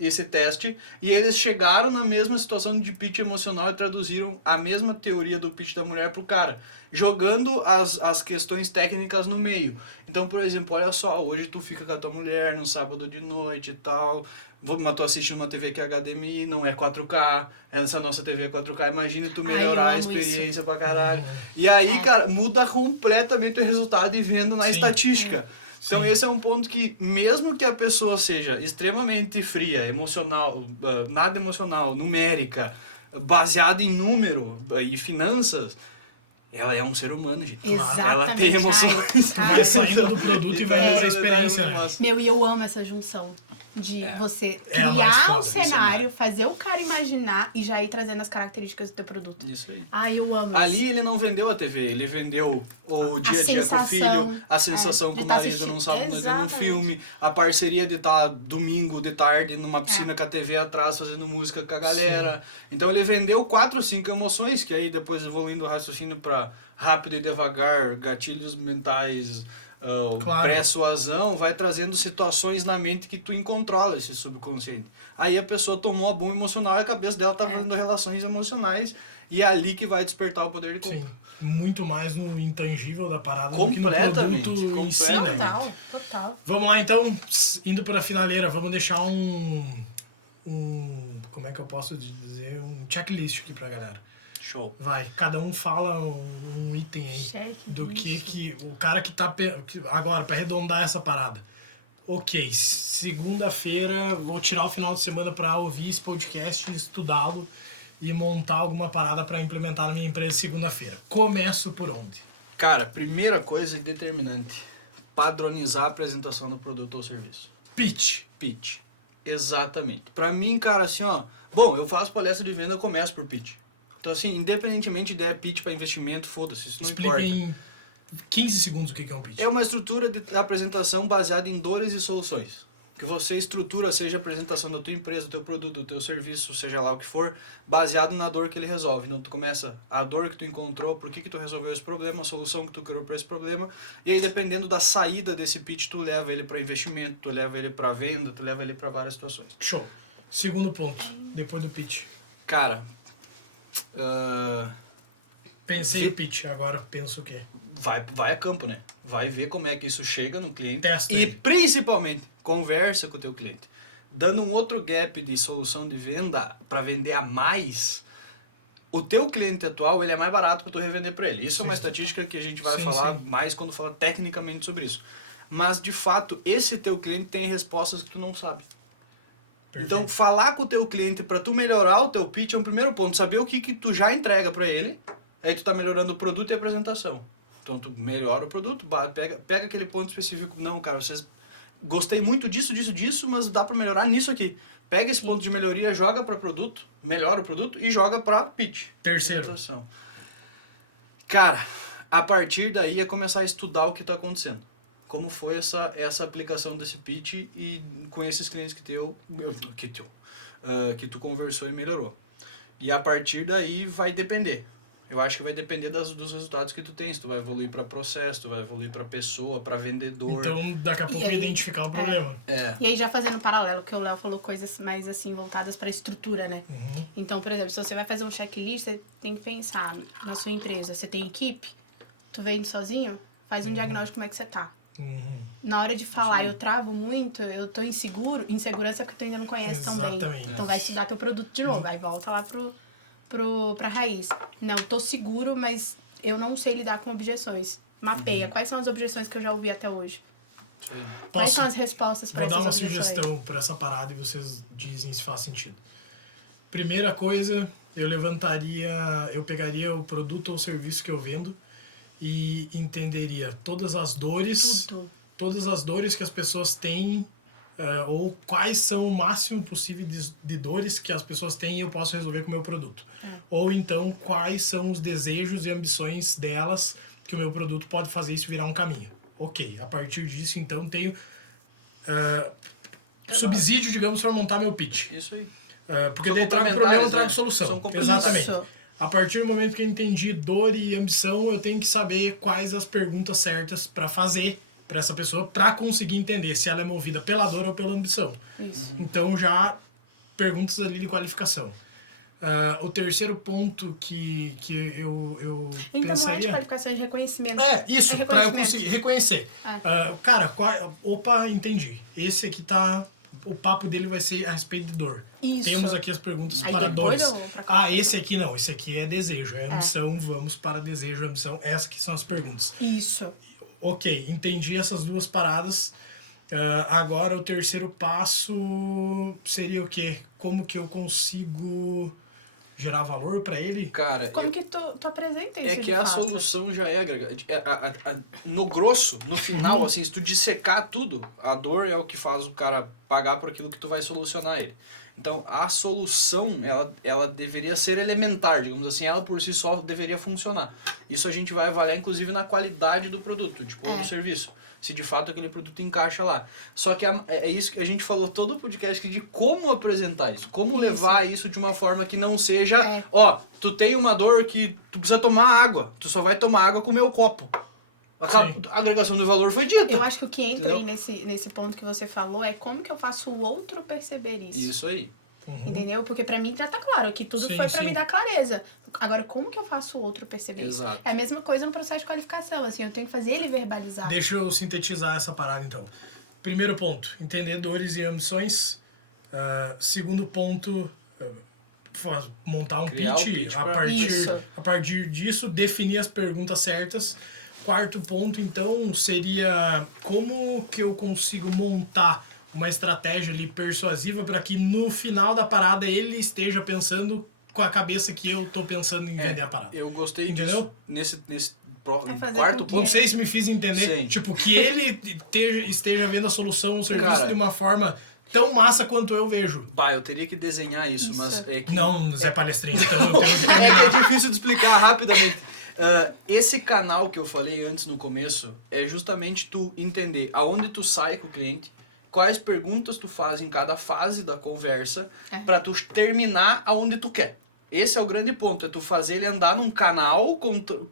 esse teste. E eles chegaram na mesma situação de pitch emocional e traduziram a mesma teoria do pitch da mulher pro cara. Jogando as questões técnicas no meio. Então, por exemplo, olha só, hoje tu fica com a tua mulher no sábado de noite e tal, mas tu assistindo uma TV que é HDMI, não é 4K, essa nossa TV é 4K, imagina tu melhorar a eu amo experiência pra caralho. E aí, cara, muda completamente o resultado de venda na Sim. estatística. Então Sim. esse é um ponto que, mesmo que a pessoa seja extremamente fria, emocional, nada emocional, numérica, baseada em número e finanças, ela é um ser humano, gente. Exatamente. Ela tem emoções. Ai, Vai saindo do produto e vai Então, ver a experiência, né? Meu, e eu amo essa junção de você É a mais criar foda, o cenário, fazer o cara imaginar e já ir trazendo as características do teu produto. Isso aí. Ai, eu amo Ali ele não vendeu a TV, ele vendeu o dia a dia com o sensação, filho, a sensação de com o tá marido num sábado vendo um Exatamente. filme, a parceria de estar domingo de tarde numa piscina com a TV atrás fazendo música com a galera. Então ele vendeu 4 ou 5 emoções, que aí depois evoluindo o raciocínio para rápido e devagar, gatilhos mentais, Claro. pré-suasão, vai trazendo situações na mente que tu incontrola esse subconsciente. Aí a pessoa tomou a bomba emocional e a cabeça dela tá fazendo relações emocionais e é ali que vai despertar o poder de compra. Sim. Muito mais no intangível da parada do que no Completamente, produto em si, né? Total. Vamos lá, então, indo pra finaleira, vamos deixar como é que eu posso dizer, um checklist aqui pra galera. Show. Vai, cada um fala um item aí Checklist. do que o cara que tá agora pra arredondar essa parada. Ok, segunda-feira vou tirar o final de semana pra ouvir esse podcast, estudá-lo e montar alguma parada pra implementar na minha empresa segunda-feira. Começo por onde? Cara, primeira coisa determinante, padronizar a apresentação do produto ou serviço. Pitch. Pitch. Exatamente. Pra mim, cara, assim, ó, bom, eu faço palestra de venda, eu começo por pitch. Então, assim, independentemente de ideia pitch para investimento, foda-se, isso não Explica importa. em 15 segundos o que é um pitch. É uma estrutura de apresentação baseada em dores e soluções. Que você estrutura, seja a apresentação da tua empresa, do teu produto, do teu serviço, seja lá o que for, baseado na dor que ele resolve. Então, tu começa a dor que tu encontrou, por que tu resolveu esse problema, a solução que tu criou para esse problema, e aí, dependendo da saída desse pitch, tu leva ele para investimento, tu leva ele para venda, tu leva ele para várias situações. Show. Segundo ponto, depois do pitch. Cara, Pensei o pitch, agora penso o quê? vai a campo, né? Vai ver como é que isso chega no cliente. Testa E ele. principalmente, conversa com o teu cliente. Dando um outro gap de solução de venda para vender a mais, o teu cliente atual ele é mais barato para tu revender para ele. Isso é uma Sim. estatística que a gente vai Sim, falar sim. mais quando falar tecnicamente sobre isso. Mas, de fato, esse teu cliente tem respostas que tu não sabe. Perfeito. Então, falar com o teu cliente para tu melhorar o teu pitch é um primeiro ponto. Saber o que tu já entrega para ele, aí tu tá melhorando o produto e a apresentação. Então tu melhora o produto, pega aquele ponto específico. Não, cara, vocês... Gostei muito disso, mas dá pra melhorar nisso aqui. Pega esse ponto de melhoria, joga pra produto, melhora o produto e joga pra pitch. Terceiro. Cara, a partir daí é começar a estudar o que tá acontecendo. Como foi essa aplicação desse pitch e com esses clientes que tu conversou e melhorou. E a partir daí vai depender. Eu acho que vai depender dos resultados que tu tens. Tu vai evoluir para processo, tu vai evoluir para pessoa, para vendedor. Então, daqui a pouco identificar o problema. E aí já fazendo um paralelo, que o Léo falou coisas mais assim voltadas para estrutura, né? Uhum. Então, por exemplo, se você vai fazer um checklist, você tem que pensar na sua empresa. Você tem equipe? Tu vende sozinho? Faz um diagnóstico como é que você tá. Uhum. Na hora de falar, eu travo muito, eu tô insegurança porque tu ainda não conhece tão bem. Então vai estudar teu produto de novo, aí volta lá pra raiz. Não, tô seguro, mas eu não sei lidar com objeções. Mapeia, quais são as objeções que eu já ouvi até hoje? Quais são as respostas para essas objeções? Vou dar uma sugestão para essa parada e vocês dizem se faz sentido. Primeira coisa, eu pegaria o produto ou serviço que eu vendo e entenderia todas as dores que as pessoas têm, ou quais são o máximo possível de dores que as pessoas têm e eu posso resolver com o meu produto. Ou então, quais são os desejos e ambições delas que o meu produto pode fazer isso virar um caminho. Ok, a partir disso, então, tenho subsídio, digamos, para montar meu pitch. Isso aí. Porque daí trago problema, eu trago solução. Exatamente. Isso. A partir do momento que eu entendi dor e ambição, eu tenho que saber quais as perguntas certas para fazer para essa pessoa, para conseguir entender se ela é movida pela dor ou pela ambição. Isso. Então, já perguntas ali de qualificação. O terceiro ponto que eu então, pensaria... não é de qualificação, é de reconhecimento. Isso, para eu conseguir reconhecer. Cara, opa, entendi. Esse aqui tá... O papo dele vai ser a respeito de dor. Isso. Temos aqui as perguntas Aí para depois dores. Esse aqui não. Esse aqui é desejo, é ambição. Vamos para desejo, ambição. Essas aqui são as perguntas. Isso. Ok, entendi essas duas paradas. Agora o terceiro passo seria o quê? Como que eu consigo gerar valor para ele? Cara, Como que tu apresenta isso? É que de a fato? solução já é agregada. No grosso, no final, assim, se tu dissecar tudo, a dor é o que faz o cara pagar por aquilo que tu vai solucionar ele. Então, a solução, ela deveria ser elementar, digamos assim, ela por si só deveria funcionar. Isso a gente vai avaliar, inclusive, na qualidade do produto, tipo, ou do serviço. Se de fato aquele produto encaixa lá. Só que é isso que a gente falou todo o podcast, de como apresentar isso. Como levar isso de uma forma que não seja... tu tem uma dor que tu precisa tomar água. Tu só vai tomar água com o meu copo. A agregação do valor foi dita. Eu acho que o que entra aí nesse ponto que você falou é como que eu faço o outro perceber isso. Isso aí. Entendeu? Porque pra mim já tá claro que tudo foi pra me dar clareza. Agora, como que eu faço o outro perceber isso? É a mesma coisa no processo de qualificação, assim, eu tenho que fazer ele verbalizar. Deixa eu sintetizar essa parada, então. Primeiro ponto, entender dores e ambições. Segundo ponto, montar um pitch. A partir disso, definir as perguntas certas. Quarto ponto, então, seria como que eu consigo montar uma estratégia ali persuasiva para que no final da parada ele esteja pensando com a cabeça que eu tô pensando em vender a parada. Eu gostei disso. Nesse quarto ponto. Não sei se me fiz entender. Sim. Tipo, que ele esteja vendo a solução, o serviço de uma forma tão massa quanto eu vejo. Eu teria que desenhar isso. Mas é que... Não, Zé Palestrinho, então eu tenho que é difícil de explicar rapidamente. Esse canal que eu falei antes no começo é justamente tu entender aonde tu sai com o cliente, quais perguntas tu faz em cada fase da conversa para tu terminar aonde tu quer. Esse é o grande ponto, é tu fazer ele andar num canal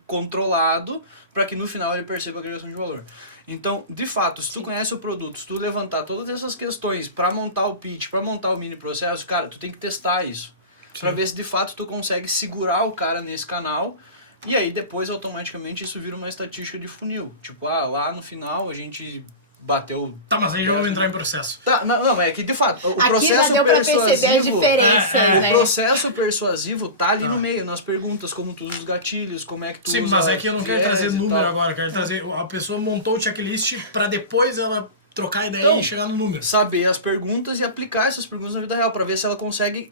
controlado para que no final ele perceba a criação de valor. Então, de fato, se tu conhece o produto, se tu levantar todas essas questões para montar o pitch, para montar o mini processo, cara, tu tem que testar isso. Para ver se de fato tu consegue segurar o cara nesse canal. E aí depois automaticamente isso vira uma estatística de funil. Tipo, lá no final a gente bateu... Tá, mas aí já vamos entrar em processo. Não, é que de fato, o aqui processo já deu persuasivo... pra perceber as diferenças, né? O processo persuasivo tá ali no meio, nas perguntas, como tu usa os gatilhos, como é que tu usa... Sim, mas é que eu não quero trazer número agora, quero trazer... A pessoa montou o checklist pra depois ela trocar ideia Então, e chegar no número. Saber as perguntas e aplicar essas perguntas na vida real, pra ver se ela consegue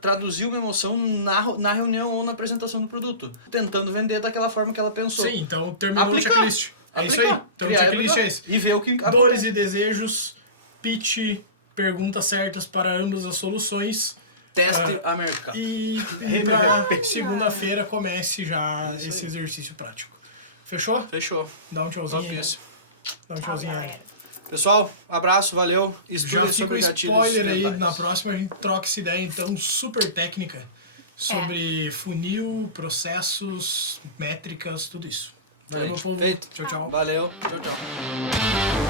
traduzir uma emoção na reunião ou na apresentação do produto. Tentando vender daquela forma que ela pensou. Sim, então terminou Aplicar. o checklist. É isso aí. Aplicar. Então o Criar e checklist aplicar. é esse. E ver o que Dores acontece. e desejos, pitch, perguntas certas para ambas as soluções. Teste a mercado. E pra segunda-feira comece já esse exercício prático. Fechou? Fechou. Dá um tchauzinho aí. Isso. Dá um Tchau, tchauzinho aí. galera. Pessoal, abraço, valeu. Já Estudem fica o sobre gatilhos spoiler aí, mentais. na próxima a gente troca essa ideia então super técnica sobre funil, processos, métricas, tudo isso. Valeu, meu povo. Feito. Tchau, tchau. Valeu. Tchau, tchau.